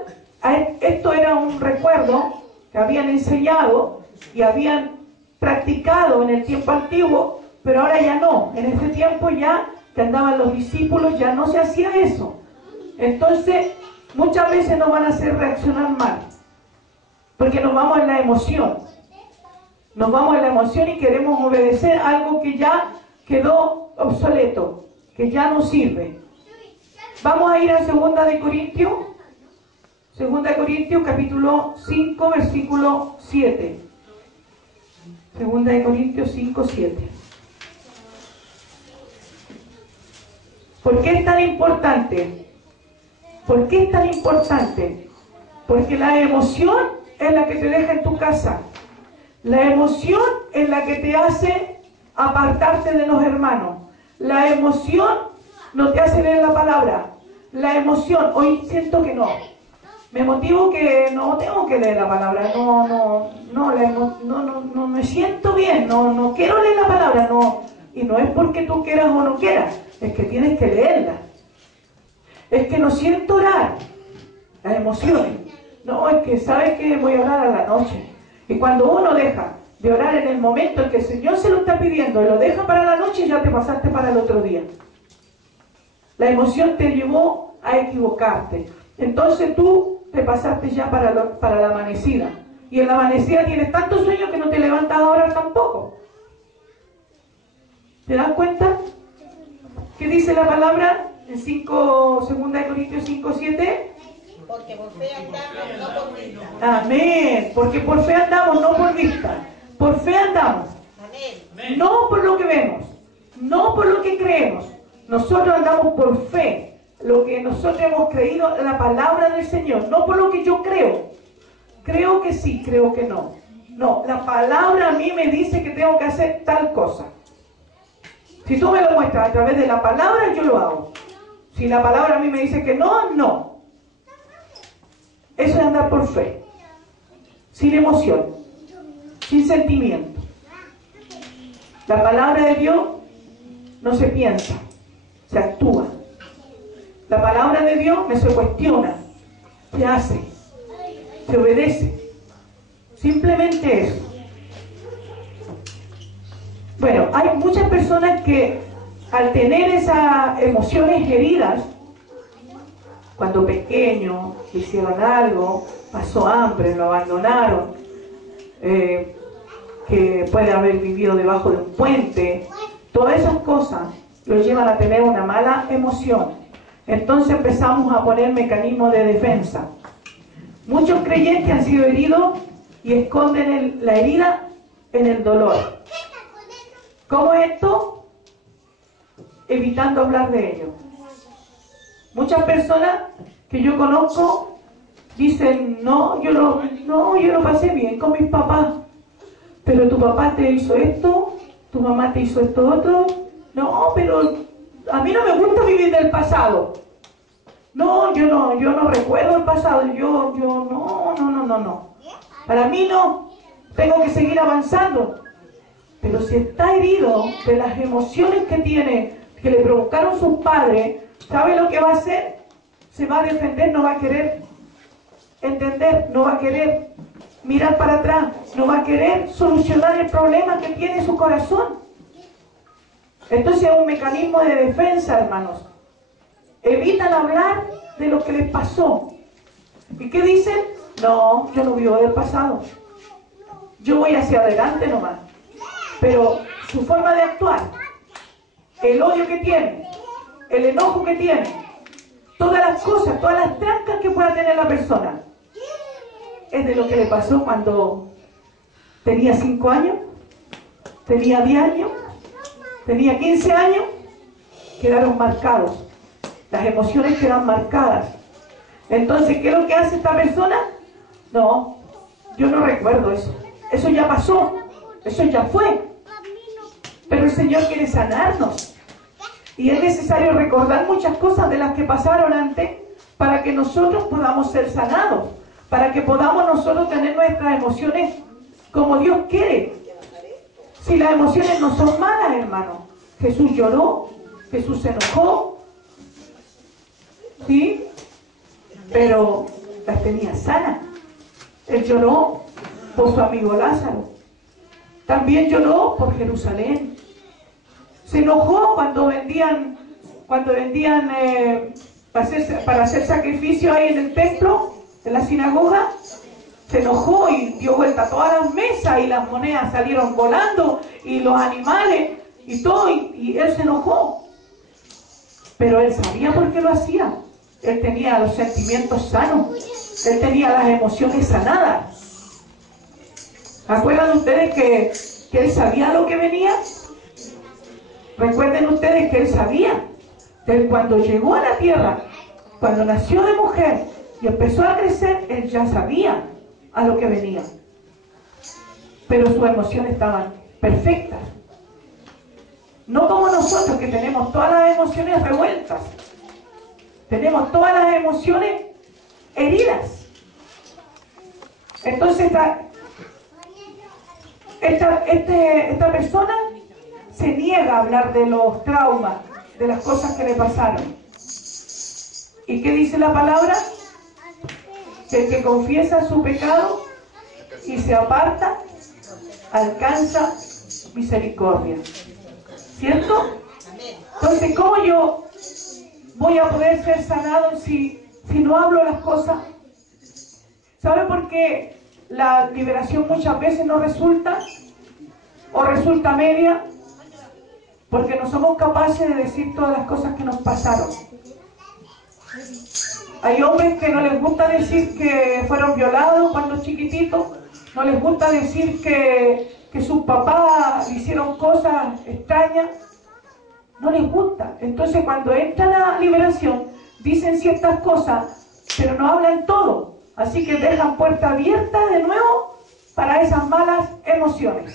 esto era un recuerdo que habían enseñado y habían practicado en el tiempo antiguo, pero ahora ya no. En este tiempo ya que andaban los discípulos, ya no se hacía eso. Entonces, muchas veces nos van a hacer reaccionar mal, porque nos vamos en la emoción. Nos vamos en la emoción y queremos obedecer algo que ya quedó obsoleto, que ya no sirve. Vamos a ir a 2 de Corintios, 2 de Corintios capítulo 5, versículo 7. 2 de Corintios 5, 7. ¿Por qué es tan importante? ¿Por qué es tan importante? Porque la emoción es la que te deja en tu casa. La emoción es la que te hace apartarte de los hermanos. La emoción no te hace leer la palabra. La emoción, hoy siento que no. Me motivo que no tengo que leer la palabra. No me siento bien. No quiero leer la palabra. No. Y no es porque tú quieras o no quieras. Es que tienes que leerla. Es que no siento orar. Las emociones. No, es que sabes que voy a orar a la noche. Y cuando uno deja de orar en el momento en que el Señor se lo está pidiendo y lo deja para la noche, ya te pasaste para el otro día. La emoción te llevó a equivocarte. Entonces tú te pasaste ya para la amanecida. Y en la amanecida tienes tanto sueño que no te levantas a orar tampoco. ¿Te das cuenta? ¿Qué dice la palabra en 2 de Corintios 5, 7? Porque por fe andamos, no por vista. Amén. Porque por fe andamos, no por vista. Por fe andamos. Amén. No por lo que vemos. No por lo que creemos. Nosotros andamos por fe. Lo que nosotros hemos creído en la palabra del Señor. No por lo que yo creo. Creo que sí, creo que no. No, la palabra a mí me dice que tengo que hacer tal cosa. Si tú me lo muestras a través de la palabra, yo lo hago. Si la palabra a mí me dice que no, no. Eso es andar por fe. Sin emoción. Sin sentimiento. La palabra de Dios no se piensa, se actúa. La palabra de Dios no se cuestiona, se hace, se obedece. Simplemente eso. Bueno, hay muchas personas que al tener esas emociones heridas, cuando pequeños hicieron algo, pasó hambre, lo abandonaron, que puede haber vivido debajo de un puente, todas esas cosas lo llevan a tener una mala emoción. Entonces empezamos a poner mecanismos de defensa. Muchos creyentes han sido heridos y esconden la herida en el dolor. ¿Cómo es esto? Evitando hablar de ello. Muchas personas que yo conozco dicen, no, yo lo pasé bien con mis papás, pero tu papá te hizo esto, tu mamá te hizo esto otro. No, pero a mí no me gusta vivir del pasado. No, yo no recuerdo el pasado. No. Para mí no. Tengo que seguir avanzando. Pero si está herido de las emociones que tiene, que le provocaron sus padres, ¿sabe lo que va a hacer? Se va a defender, no va a querer entender, no va a querer mirar para atrás, no va a querer solucionar el problema que tiene su corazón. Entonces es un mecanismo de defensa, hermanos. Evitan hablar de lo que les pasó. ¿Y qué dicen? No, yo no vivo del pasado. Yo voy hacia adelante nomás. Pero su forma de actuar, el odio que tiene, el enojo que tiene, todas las cosas, todas las trancas que pueda tener la persona, es de lo que le pasó cuando tenía 5 años, tenía 10 años, tenía 15 años, quedaron marcados. Las emociones quedan marcadas. Entonces, ¿qué es lo que hace esta persona? No, yo no recuerdo eso. Eso ya pasó. Eso ya fue. Pero el Señor quiere sanarnos. Y es necesario recordar muchas cosas de las que pasaron antes para que nosotros podamos ser sanados. para que podamos nosotros tener nuestras emociones como Dios quiere. Si las emociones no son malas, hermano. Jesús lloró, Jesús se enojó, ¿sí? Pero las tenía sanas. Él lloró por su amigo Lázaro. También lloró por Jerusalén. Se enojó cuando vendían para hacer sacrificio ahí en el templo, en la sinagoga. Se enojó y dio vuelta a todas las mesas y las monedas salieron volando y los animales y todo, y él se enojó. Pero él sabía por qué lo hacía. Él tenía los sentimientos sanos, él tenía las emociones sanadas. ¿Acuerdan ustedes que él sabía lo que venía? Recuerden ustedes que él sabía. Él cuando llegó a la tierra, cuando nació de mujer y empezó a crecer, él ya sabía a lo que venía. Pero sus emociones estaban perfectas. No como nosotros, que tenemos todas las emociones revueltas. Tenemos todas las emociones heridas. Entonces esta persona se niega a hablar de los traumas, de las cosas que le pasaron. ¿Y qué dice la palabra? Que el que confiesa su pecado y se aparta, alcanza misericordia. ¿Cierto? Entonces, ¿cómo yo voy a poder ser sanado si no hablo las cosas? ¿Sabe por qué la liberación muchas veces no resulta? ¿O resulta media? Porque no somos capaces de decir todas las cosas que nos pasaron. Hay hombres que no les gusta decir que fueron violados cuando chiquititos, no les gusta decir que sus papás hicieron cosas extrañas, no les gusta. Entonces cuando entra la liberación, dicen ciertas cosas, pero no hablan todo. Así que dejan puerta abierta de nuevo para esas malas emociones.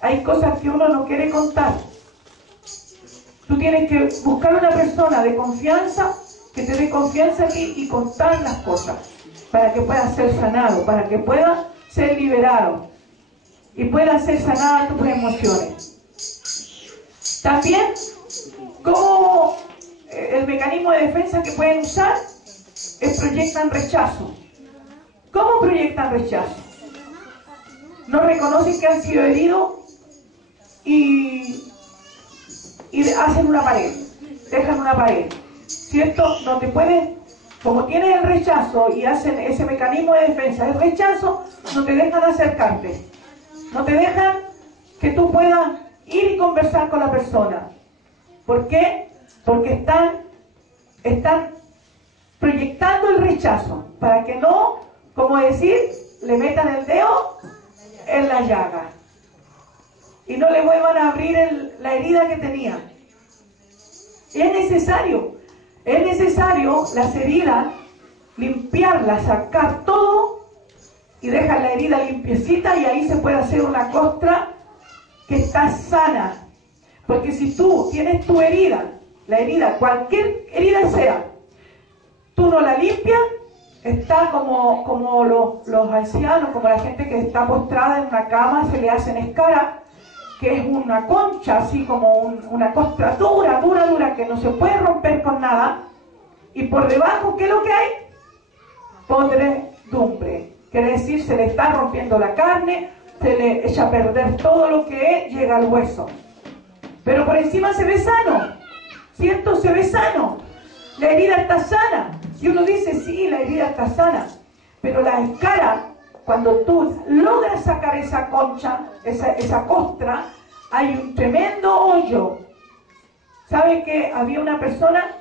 Hay cosas que uno no quiere contar. Tú tienes que buscar una persona de confianza, que te dé confianza a ti y contar las cosas, para que pueda ser sanado, para que pueda ser liberado y pueda ser sanada tus emociones. También, como el mecanismo de defensa que pueden usar es proyectan rechazo. ¿Cómo proyectan rechazo? No reconocen que han sido heridos y hacen una pared, dejan una pared. ¿Cierto? No te pueden, como tienes el rechazo y hacen ese mecanismo de defensa, el rechazo, no te dejan acercarte. No te dejan que tú puedas ir y conversar con la persona. ¿Por qué? Porque están proyectando el rechazo para que no, como decir, le metan el dedo en la llaga y no le vuelvan a abrir la herida que tenía. Es necesario las heridas, limpiarlas, sacar todo y dejar la herida limpiecita, y ahí se puede hacer una costra que está sana. Porque si tú tienes tu herida, la herida, cualquier herida sea, tú no la limpias, está como los ancianos, como la gente que está postrada en una cama, se le hacen escaras, que es una concha, así como una costra dura, que no se puede romper con nada. Y por debajo, ¿qué es lo que hay? Podredumbre. Quiere decir, se le está rompiendo la carne, se le echa a perder todo lo que llega al hueso. Pero por encima se ve sano, ¿cierto? Se ve sano. La herida está sana. Y uno dice, sí, la herida está sana. Pero la escara, cuando tú logras sacar esa concha, esa costra, hay un tremendo hoyo. ¿Sabe que había una persona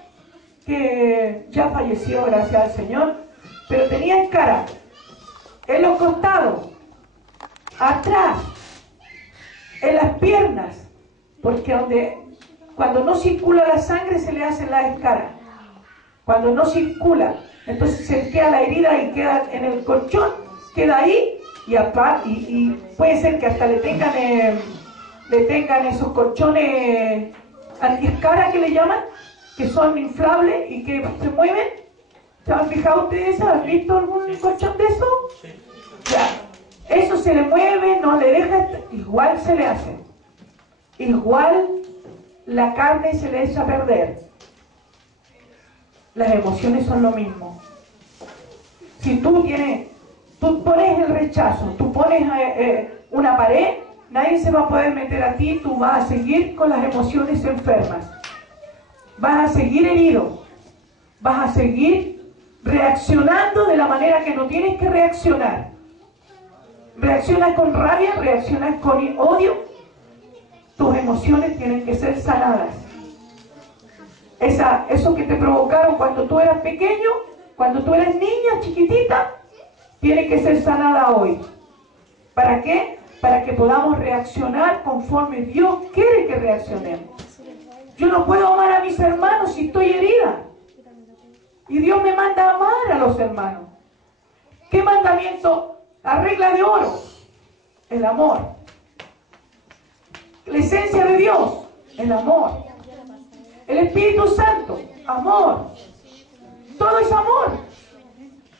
que ya falleció, gracias al Señor, pero tenía escara en los costados, atrás, en las piernas, porque cuando no circula la sangre se le hacen las escaras. Cuando no circula, entonces se queda la herida y queda en el colchón, queda ahí, y puede ser que hasta le tengan esos colchones antiescara que le llaman, que son inflables y que se mueven, ¿Se han fijado ustedes? ¿Han visto algún colchón de eso? Ya. Eso se le mueve, no le deja, igual se le hace. Igual la carne se le echa a perder. Las emociones son lo mismo. Si tú pones el rechazo, tú pones una pared, nadie se va a poder meter a ti, tú vas a seguir con las emociones enfermas. Vas a seguir herido. Vas a seguir reaccionando de la manera que no tienes que reaccionar. Reaccionas con rabia, reaccionas con odio. Tus emociones tienen que ser sanadas. Eso que te provocaron cuando tú eras pequeño, cuando tú eres niña, chiquitita, tiene que ser sanada hoy. ¿Para qué? Para que podamos reaccionar conforme Dios quiere que reaccionemos. Yo no puedo amar a mis hermanos si estoy herida. Y Dios me manda a amar a los hermanos. ¿Qué mandamiento? La regla de oro, el amor. La esencia de Dios, el amor. El Espíritu Santo, amor. Todo es amor.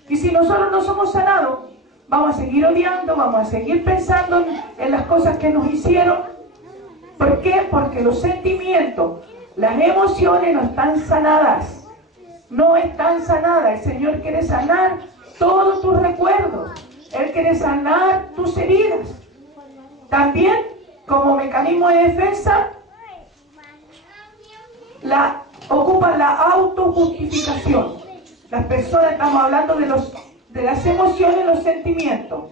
Y si nosotros no somos sanados, vamos a seguir odiando, vamos a seguir pensando en las cosas que nos hicieron. ¿Por qué? Porque los sentimientos, las emociones no están sanadas. No están sanadas. El Señor quiere sanar todos tus recuerdos. Él quiere sanar tus heridas. También, como mecanismo de defensa, ocupan la autojustificación. Las personas, estamos hablando de las emociones, los sentimientos.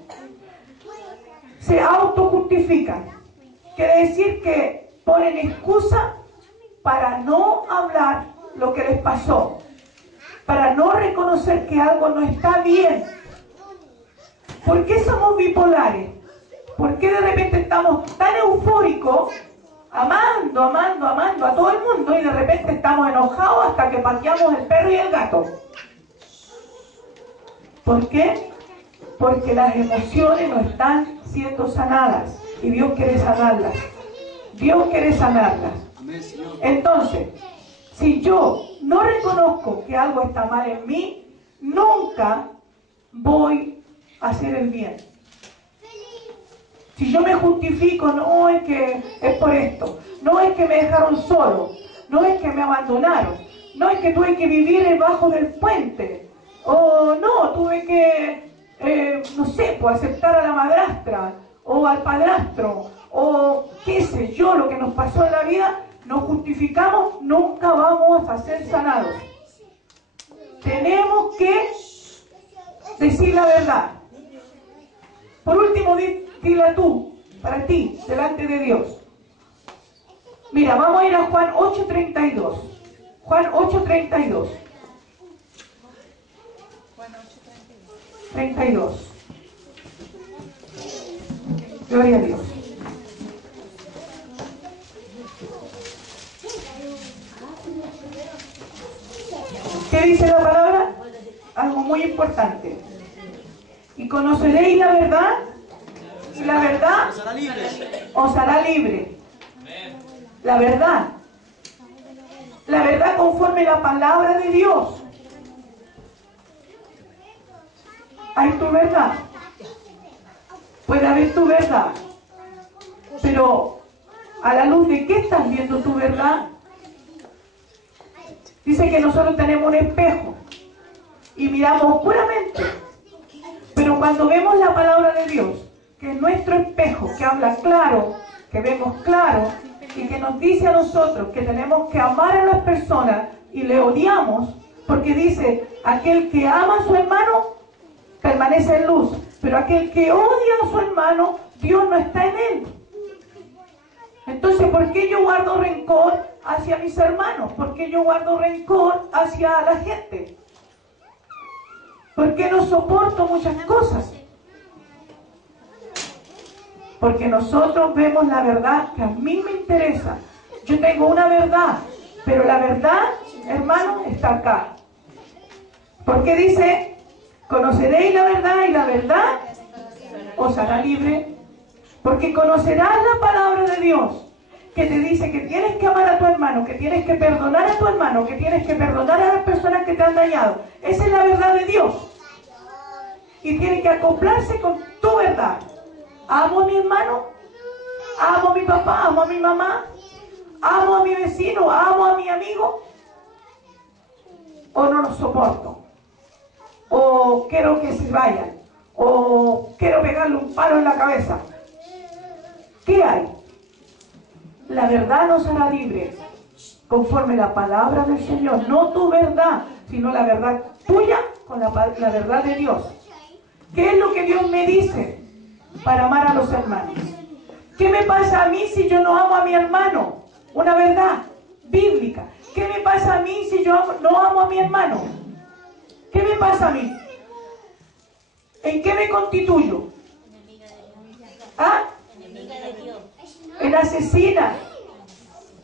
Se autojustifican. Quiere decir que ponen excusa para no hablar lo que les pasó, para no reconocer que algo no está bien. ¿Por qué somos bipolares? ¿Por qué de repente estamos tan eufóricos, amando a todo el mundo, y de repente estamos enojados hasta que pateamos el perro y el gato? ¿Por qué? Porque las emociones no están siendo sanadas y Dios quiere sanarlas. Dios quiere sanarlas. Entonces, si yo no reconozco que algo está mal en mí, nunca voy a hacer el bien. Si yo me justifico, no es que es por esto, no es que me dejaron solo, no es que me abandonaron, no es que tuve que vivir debajo del puente, o no, tuve que, no sé, pues aceptar a la madrastra, o al padrastro, o qué sé yo, lo que nos pasó en la vida, nos justificamos, nunca vamos a ser sanados. Tenemos que decir la verdad. Por último, dila tú, para ti, delante de Dios. Mira, vamos a ir a Juan 8:32. Juan 8:32. 32. Gloria a Dios. ¿Qué dice la palabra? Algo muy importante. Y conoceréis la verdad, y la verdad os hará libre. La verdad. La verdad conforme la palabra de Dios. Hay tu verdad. Puede haber tu verdad. Pero, ¿a la luz de qué estás viendo tu verdad? Dice que nosotros tenemos un espejo y miramos oscuramente. Pero cuando vemos la palabra de Dios, que es nuestro espejo, que habla claro, que vemos claro, y que nos dice a nosotros que tenemos que amar a las personas y le odiamos, porque dice, aquel que ama a su hermano permanece en luz, pero aquel que odia a su hermano, Dios no está en él. Entonces, ¿por qué yo guardo rencor hacia mis hermanos? ¿Por qué yo guardo rencor hacia la gente? ¿Por qué no soporto muchas cosas? Porque nosotros vemos la verdad que a mí me interesa. Yo tengo una verdad, pero la verdad, hermano, está acá. Porque dice, conoceréis la verdad y la verdad os hará libre. Porque conocerás la palabra de Dios que te dice que tienes que amar a tu hermano, que tienes que perdonar a tu hermano, que tienes que perdonar a las personas que te han dañado. Esa es la verdad de Dios. Y tiene que acoplarse con tu verdad. Amo a mi hermano, amo a mi papá, amo a mi mamá, amo a mi vecino, amo a mi amigo, o no los soporto, o quiero que se vayan, o quiero pegarle un palo en la cabeza. ¿Qué hay? La verdad nos hará libres, conforme la palabra del Señor, no tu verdad, sino la verdad tuya con la verdad de Dios. ¿Qué es lo que Dios me dice para amar a los hermanos? ¿Qué me pasa a mí si yo no amo a mi hermano? Una verdad bíblica. ¿Qué me pasa a mí si yo no amo a mi hermano? ¿Qué me pasa a mí? ¿En qué me constituyo? ¿Ah? En asesina.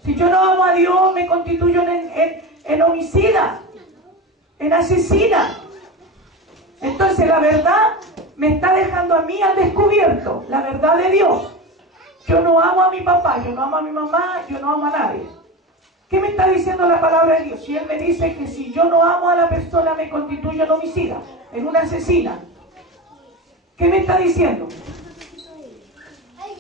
Si yo no amo a Dios, me constituyo en homicida, en asesina. Entonces la verdad me está dejando a mí al descubierto, la verdad de Dios. Yo no amo a mi papá, yo no amo a mi mamá, yo no amo a nadie. ¿Qué me está diciendo la palabra de Dios? Si Él me dice que si yo no amo a la persona, me constituyo en homicida, en una asesina. ¿Qué me está diciendo?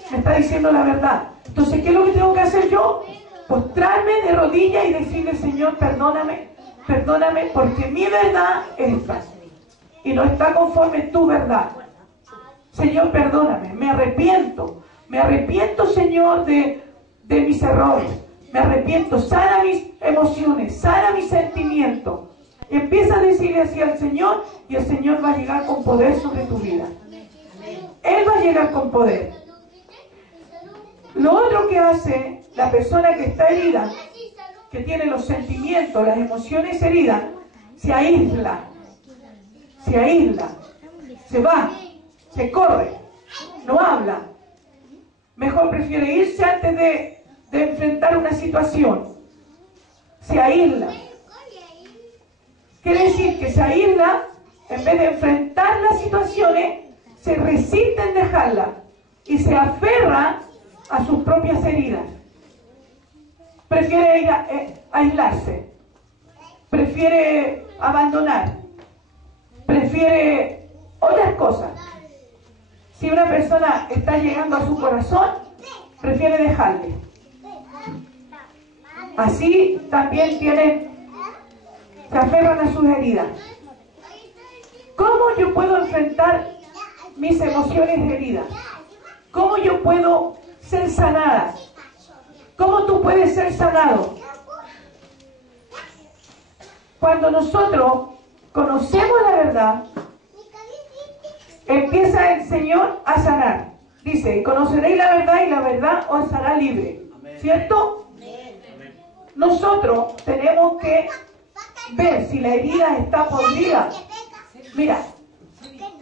Me está diciendo la verdad. Entonces, ¿qué es lo que tengo que hacer yo? Postrarme de rodillas y decirle, Señor, perdóname, perdóname, porque mi verdad es esta. Y no está conforme tu verdad. Señor, perdóname, me arrepiento, Señor, de mis errores. Me arrepiento, sana mis emociones, sana mis sentimientos. Empieza a decirle así al Señor y el Señor va a llegar con poder sobre tu vida. Él va a llegar con poder. Lo otro que hace la persona que está herida, que tiene los sentimientos, las emociones heridas, se aísla, se va, se corre, no habla. Mejor prefiere irse antes de enfrentar una situación. Se aísla. Quiere decir que se aísla, en vez de enfrentar las situaciones, se resiste en dejarla y se aferra a sus propias heridas. Prefiere aislarse, prefiere abandonar, prefiere otras cosas. Si una persona está llegando a su corazón, prefiere dejarle. Así también se aferran a sus heridas. ¿Cómo yo puedo enfrentar mis emociones heridas? ¿Cómo yo puedo ser sanada? ¿Cómo tú puedes ser sanado? Cuando nosotros conocemos la verdad, empieza el Señor a sanar. Dice, conoceréis la verdad y la verdad os hará libre. ¿Cierto? Nosotros tenemos que ver si la herida está podrida. Mira,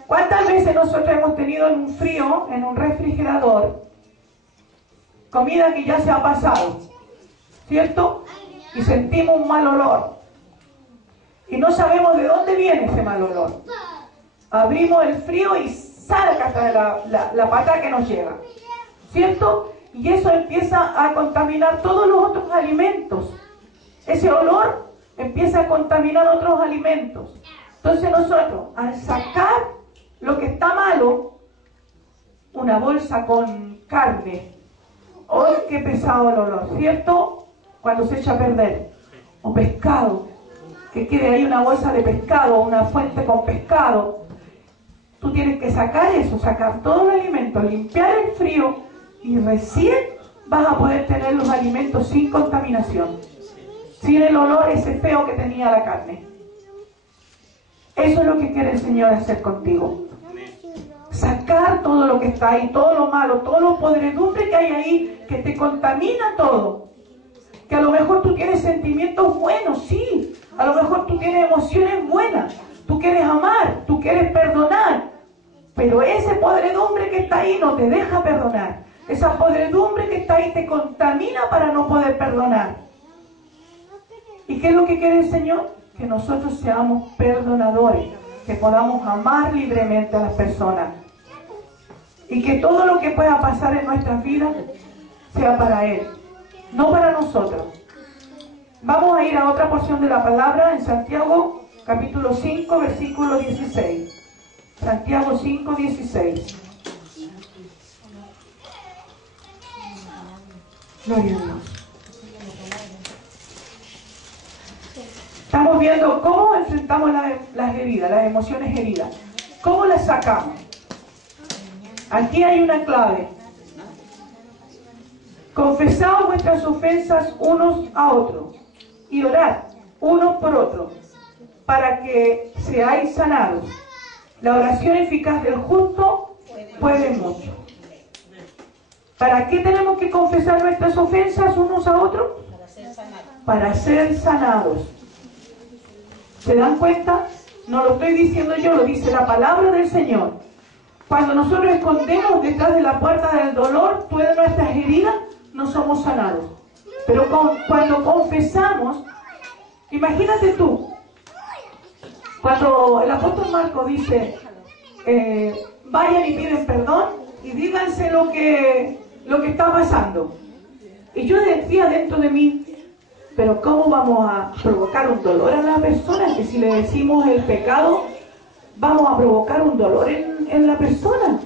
¿cuántas veces nosotros hemos tenido en un frío, en un refrigerador, comida que ya se ha pasado, ¿cierto? Y sentimos un mal olor. Y no sabemos de dónde viene ese mal olor. Abrimos el frío y salga la pata que nos llega, ¿cierto? Y eso empieza a contaminar todos los otros alimentos. Ese olor empieza a contaminar otros alimentos. Entonces nosotros, al sacar lo que está malo, una bolsa con carne, ¡ay, qué pesado el olor! ¿Cierto? Cuando se echa a perder. O pescado, que quede ahí una bolsa de pescado, una fuente con pescado. Tú tienes que sacar eso, sacar todo el alimento, limpiar el frío y recién vas a poder tener los alimentos sin contaminación, sin el olor ese feo que tenía la carne. Eso es lo que quiere el Señor hacer contigo. Sacar todo lo que está ahí, todo lo malo, todo lo podredumbre que hay ahí, que te contamina todo. Que a lo mejor tú tienes sentimientos buenos, sí. A lo mejor tú tienes emociones buenas. Tú quieres amar, tú quieres perdonar. Pero ese podredumbre que está ahí no te deja perdonar. Esa podredumbre que está ahí te contamina para no poder perdonar. ¿Y qué es lo que quiere el Señor? Que nosotros seamos perdonadores, que podamos amar libremente a las personas. Y que todo lo que pueda pasar en nuestras vidas sea para Él. no para nosotros. Vamos a ir a otra porción de la palabra en Santiago capítulo 5, versículo 16. Santiago 5, 16. Gloria a Dios. Estamos viendo cómo enfrentamos las heridas, las emociones heridas. ¿Cómo las sacamos? Aquí hay una clave. Confesad vuestras ofensas unos a otros y orad unos por otros para que seáis sanados. La oración eficaz del justo puede mucho. ¿Para qué tenemos que confesar nuestras ofensas unos a otros? Para ser sanados. Para ser sanados. ¿Se dan cuenta? No lo estoy diciendo yo, lo dice la palabra del Señor. Cuando nosotros escondemos detrás de la puerta del dolor todas nuestras heridas, no somos sanados. Pero cuando confesamos, imagínate tú, cuando el apóstol Marcos dice, vayan y piden perdón y díganse lo que está pasando. Y yo decía dentro de mí, pero ¿cómo vamos a provocar un dolor a la persona? Que si le decimos el pecado, vamos a provocar un dolor en la persona.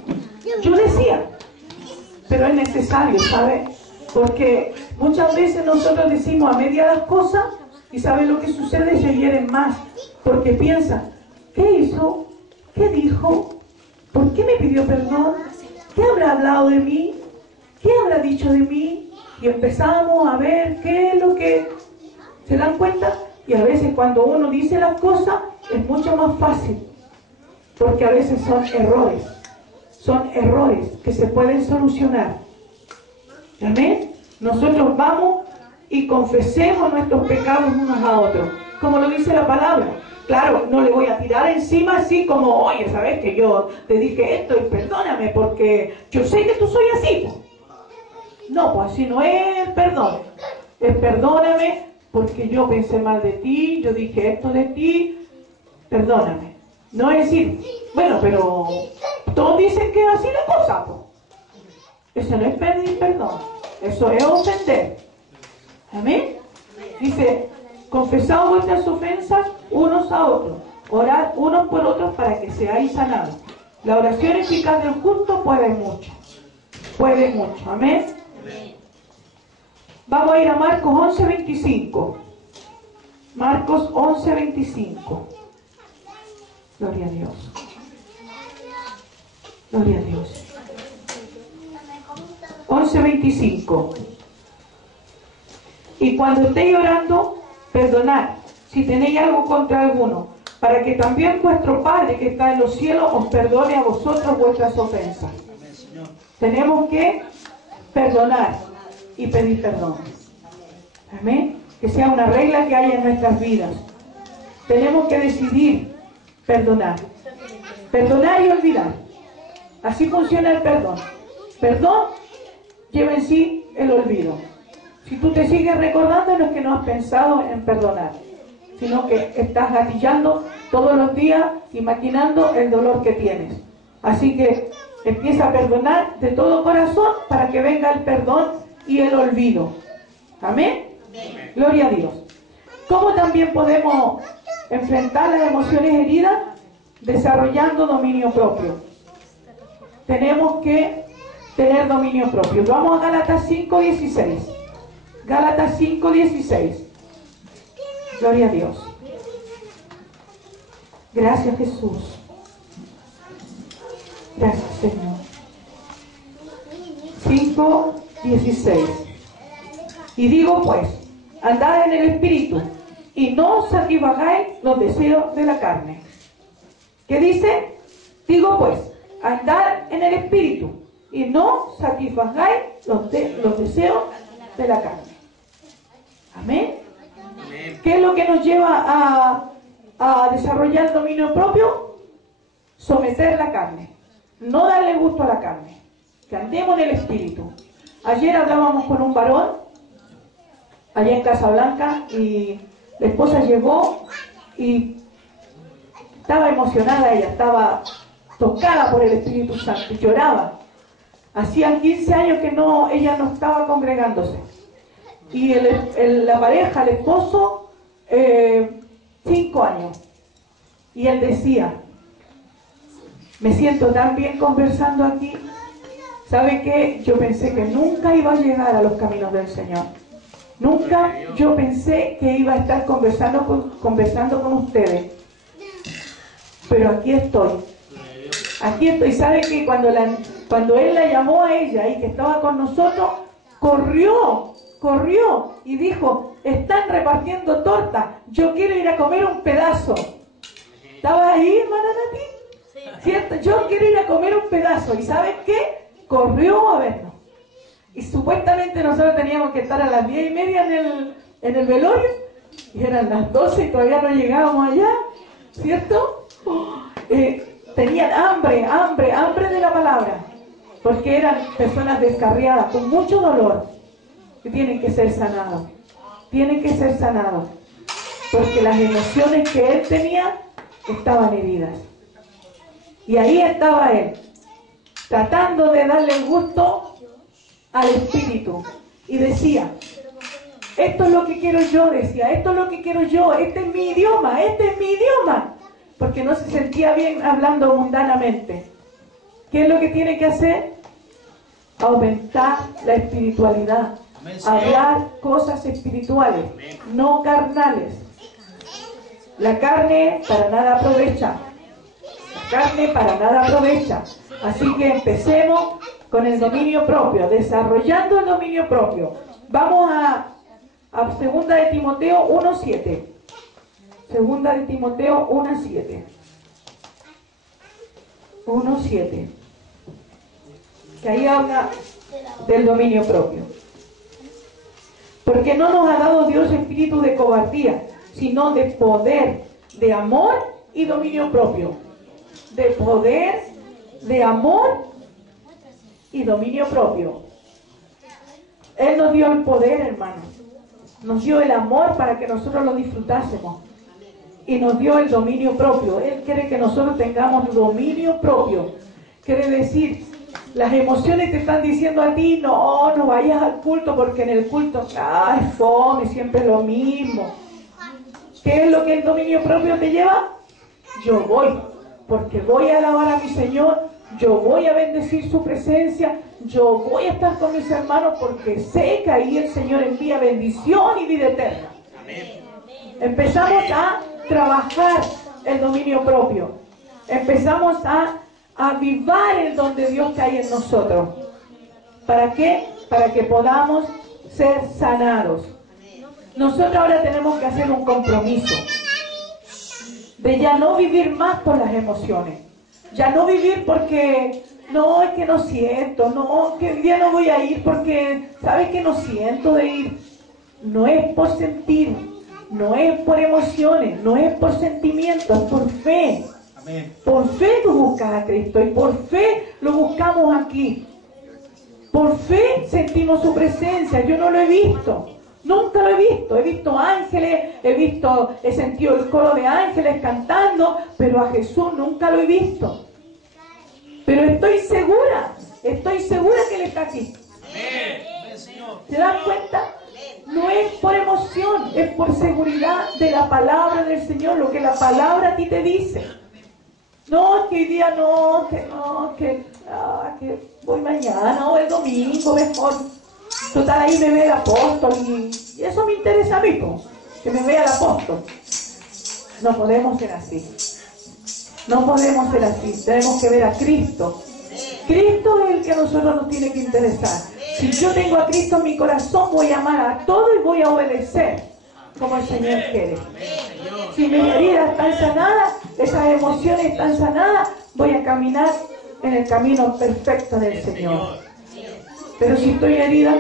Yo decía, pero es necesario, ¿sabe? Porque muchas veces nosotros decimos a media las cosas y ¿sabe lo que sucede? Se hieren más. Porque piensan, ¿qué hizo? ¿Qué dijo? ¿Por qué me pidió perdón? ¿Qué habrá hablado de mí? ¿Qué habrá dicho de mí? Y empezamos a ver qué es lo que... ¿Se dan cuenta? Y a veces cuando uno dice las cosas es mucho más fácil. Porque a veces son errores. Son errores que se pueden solucionar. ¿Amén? Nosotros vamos y confesemos nuestros pecados unos a otros. Como lo dice la palabra. Claro, no le voy a tirar encima así como, oye, ¿sabes que yo te dije esto y perdóname porque yo sé que tú soy así? No, pues así no es perdón. Es perdóname porque yo pensé mal de ti, yo dije esto de ti, perdóname. No es decir, bueno, pero todos dicen que es así la cosa, pues. Eso no es pedir perdón, eso es ofender. Amén. Dice, confesad vuestras ofensas unos a otros, orad unos por otros para que seáis sanados. La oración eficaz del justo puede mucho. Puede mucho. Amén. Vamos a ir a Marcos 11:25. Marcos 11:25. Gloria a Dios. Gloria a Dios. 11:25. Y cuando estéis orando, perdonad si tenéis algo contra alguno, para que también vuestro Padre que está en los cielos os perdone a vosotros vuestras ofensas. Tenemos que perdonar y pedir perdón. Amén. Que sea una regla que haya en nuestras vidas. Tenemos que decidir perdonar. Perdonar y olvidar. Así funciona el perdón. Perdón lleva en sí el olvido. Si tú te sigues recordando, no es que no has pensado en perdonar, sino que estás gatillando todos los días y maquinando el dolor que tienes. Así que empieza a perdonar de todo corazón para que venga el perdón y el olvido. Amén. Gloria a Dios. ¿Cómo también podemos enfrentar las emociones heridas? Desarrollando dominio propio. Tenemos que tener dominio propio. Vamos a Gálatas 5:16. Gálatas 5:16. Gloria a Dios. Gracias, Jesús. Gracias, Señor. 5:16. Y digo pues, andad en el Espíritu y no satisfagáis los deseos de la carne. ¿Qué dice? Digo pues, andad en el Espíritu y no satisfagáis los deseos de la carne. Amén. ¿Qué es lo que nos lleva a desarrollar el dominio propio? Someter la carne. No darle gusto a la carne. Que andemos en el Espíritu. Ayer hablábamos con un varón allá en Casablanca y la esposa llegó y estaba emocionada, ella estaba tocada por el Espíritu Santo y lloraba. Hacían 15 años que ella no estaba congregándose. y la pareja, el esposo, 5 años. Y él decía, me siento tan bien conversando aquí. ¿Sabe qué? Yo pensé que nunca iba a llegar a los caminos del Señor. Nunca yo pensé que iba a estar conversando con ustedes. Pero aquí estoy. Aquí estoy. ¿Sabe qué? Cuando él la llamó a ella y que estaba con nosotros, corrió y dijo, están repartiendo torta, yo quiero ir a comer un pedazo. ¿Estabas ahí, hermana Nati? ¿Cierto? Yo quiero ir a comer un pedazo. ¿Y sabes qué? Corrió a vernos. Y supuestamente nosotros teníamos que estar a las 10:30 en el velorio, y eran las 12 y todavía no llegábamos allá, ¿cierto? Tenían hambre de la palabra, porque eran personas descarriadas, con mucho dolor, que tienen que ser sanados, porque las emociones que él tenía estaban heridas. Y ahí estaba él, tratando de darle el gusto al espíritu. Y decía, esto es lo que quiero yo, decía, esto es lo que quiero yo, este es mi idioma, porque no se sentía bien hablando mundanamente. ¿Qué es lo que tiene que hacer? Aumentar la espiritualidad, hablar cosas espirituales, no carnales. La carne para nada aprovecha. Así que empecemos con el dominio propio, desarrollando el dominio propio. Vamos a 2 de Timoteo 1:7. 2 de Timoteo 1:7. 1:7. Que ahí habla del dominio propio. Porque no nos ha dado Dios espíritu de cobardía, sino de poder, de amor y dominio propio. De poder, de amor y dominio propio. Él nos dio el poder, hermanos. Nos dio el amor para que nosotros lo disfrutásemos. Y nos dio el dominio propio. Él quiere que nosotros tengamos dominio propio. Quiere decir, las emociones te están diciendo a ti, no vayas al culto, porque en el culto, es fome, siempre es lo mismo. ¿Qué es lo que el dominio propio te lleva? Yo voy, porque voy a alabar a mi Señor, yo voy a bendecir su presencia, yo voy a estar con mis hermanos, porque sé que ahí el Señor envía bendición y vida eterna. Amén. Empezamos a trabajar el dominio propio. Empezamos a avivar el don de Dios que hay en nosotros. ¿Para qué? Para que podamos ser sanados. Nosotros ahora tenemos que hacer un compromiso de ya no vivir más por las emociones. Ya no vivir porque, no, es que no siento, no, que el día no voy a ir porque, ¿sabes que no siento de ir? No es por sentir, no es por emociones, no es por sentimientos, es por fe. Amén. Por fe tú buscas a Cristo y por fe lo buscamos aquí. Por fe sentimos su presencia. Yo no lo he visto, nunca lo he visto ángeles, he sentido el coro de ángeles cantando, pero a Jesús nunca lo he visto. Pero estoy segura que Él está aquí. ¿Se dan cuenta? No es por emoción, es por seguridad de la palabra del Señor, lo que la palabra a ti te dice. No, que hoy día que voy mañana o el domingo mejor. Total, ahí me ve el apóstol y eso me interesa a mí, que me vea el apóstol. No podemos ser así. No podemos ser así. Tenemos que ver a Cristo. Cristo es el que a nosotros nos tiene que interesar. Si yo tengo a Cristo en mi corazón, voy a amar a todo y voy a obedecer como el Señor quiere. Si mis heridas están sanadas, esas emociones están sanadas, voy a caminar en el camino perfecto del Señor. Pero si estoy herida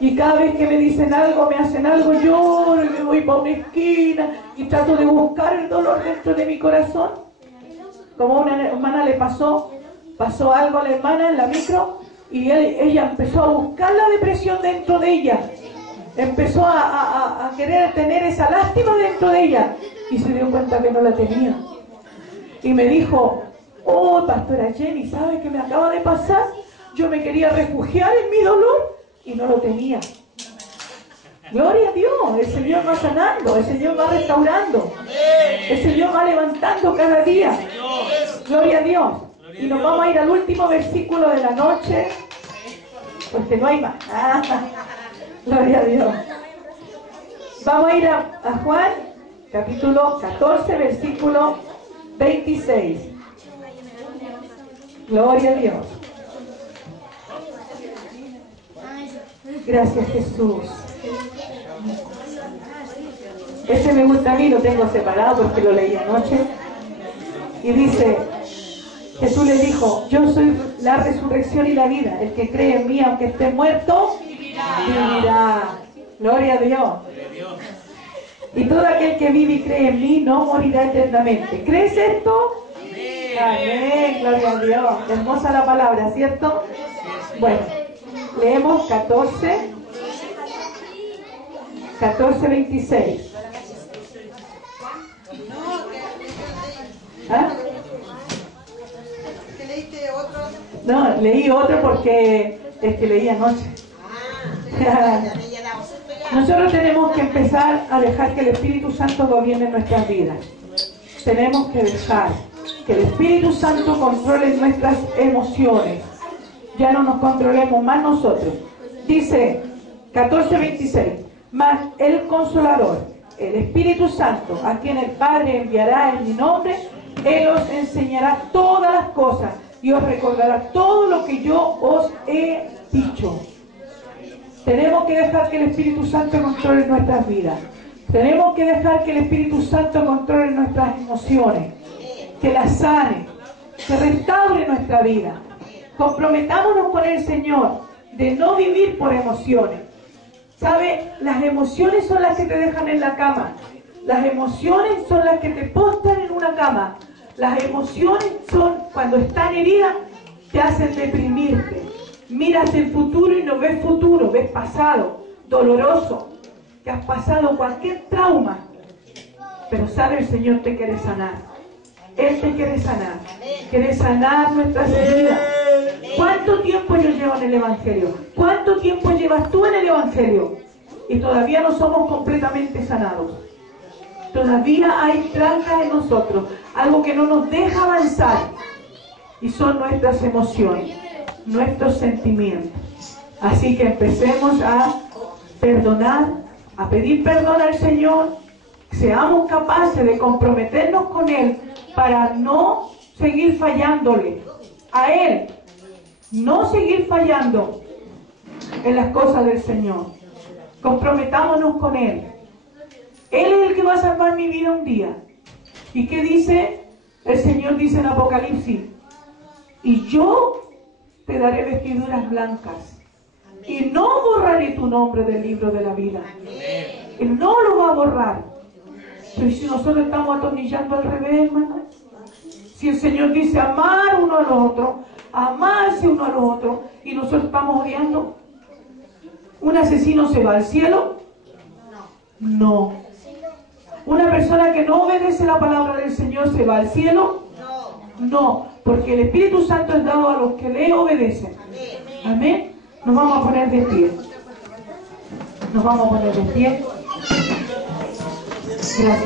y cada vez que me dicen algo, me hacen algo, lloro y me voy para una esquina y trato de buscar el dolor dentro de mi corazón, como a una hermana le pasó algo a la hermana en la micro y ella empezó a buscar la depresión dentro de ella. Empezó a querer tener esa lástima dentro de ella y se dio cuenta que no la tenía. Y me dijo, pastora Jenny, ¿sabe qué me acaba de pasar? Yo me quería refugiar en mi dolor y no lo tenía. Gloria a Dios, el Señor va sanando, el Señor va restaurando, el Señor va levantando cada día. Gloria a Dios. Y nos vamos a ir al último versículo de la noche, porque no hay más. Gloria a Dios. Vamos a ir a Juan, capítulo 14, versículo 26. Gloria a Dios. Gracias, Jesús. Ese me gusta a mí, lo tengo separado porque lo leí anoche. Y dice, Jesús le dijo, yo soy la resurrección y la vida. El que cree en mí, aunque esté muerto, vivirá. Gloria a Dios. Y todo aquel que vive y cree en mí no morirá eternamente. ¿Crees esto? Amén. Gloria a Dios. Hermosa la palabra, ¿cierto? Bueno, leemos 14:26. ¿Ah? ¿Que leíste otro? No, leí otro porque es que leí anoche. Nosotros tenemos que empezar a dejar que el Espíritu Santo gobierne nuestras vidas. Tenemos que dejar que el Espíritu Santo controle nuestras emociones. Ya no nos controlemos más nosotros. Dice 14:26, mas el Consolador, el Espíritu Santo, a quien el Padre enviará en mi nombre, Él os enseñará todas las cosas y os recordará todo lo que yo os he dicho. Tenemos que dejar que el Espíritu Santo controle nuestras vidas. Tenemos que dejar que el Espíritu Santo controle nuestras emociones, que las sane, que restaure nuestra vida. Comprometámonos con el Señor de no vivir por emociones. ¿Sabe? Las emociones son las que te dejan en la cama. Las emociones son las que te postran en una cama. Las emociones son, cuando están heridas, te hacen deprimirte. Miras el futuro y no ves futuro, ves pasado, doloroso, que has pasado cualquier trauma. Pero sabe, el Señor te quiere sanar. Él te quiere sanar nuestras heridas. ¿Cuánto tiempo yo llevo en el Evangelio? ¿Cuánto tiempo llevas tú en el Evangelio? Y todavía no somos completamente sanados. Todavía hay trancas en nosotros, algo que no nos deja avanzar. Y son nuestras emociones, nuestros sentimientos. Así que empecemos a perdonar, a pedir perdón al Señor. Seamos capaces de comprometernos con Él para no seguir fallándole a Él. No seguir fallando en las cosas del Señor. Comprometámonos con Él. Él es el que va a salvar mi vida un día. ¿Y qué dice? El Señor dice en Apocalipsis, y yo te daré vestiduras blancas y no borraré tu nombre del libro de la vida. Él no lo va a borrar. Pero si nosotros estamos atornillando al revés, hermano, si el Señor dice amar uno a los otros, amarse uno a los otros, y nosotros estamos odiando, ¿un asesino se va al cielo? No. ¿Una persona que no obedece la palabra del Señor se va al cielo? No, porque el Espíritu Santo es dado a los que le obedecen. Amén. Nos vamos a poner de pie. Nos vamos a poner de pie. Gracias.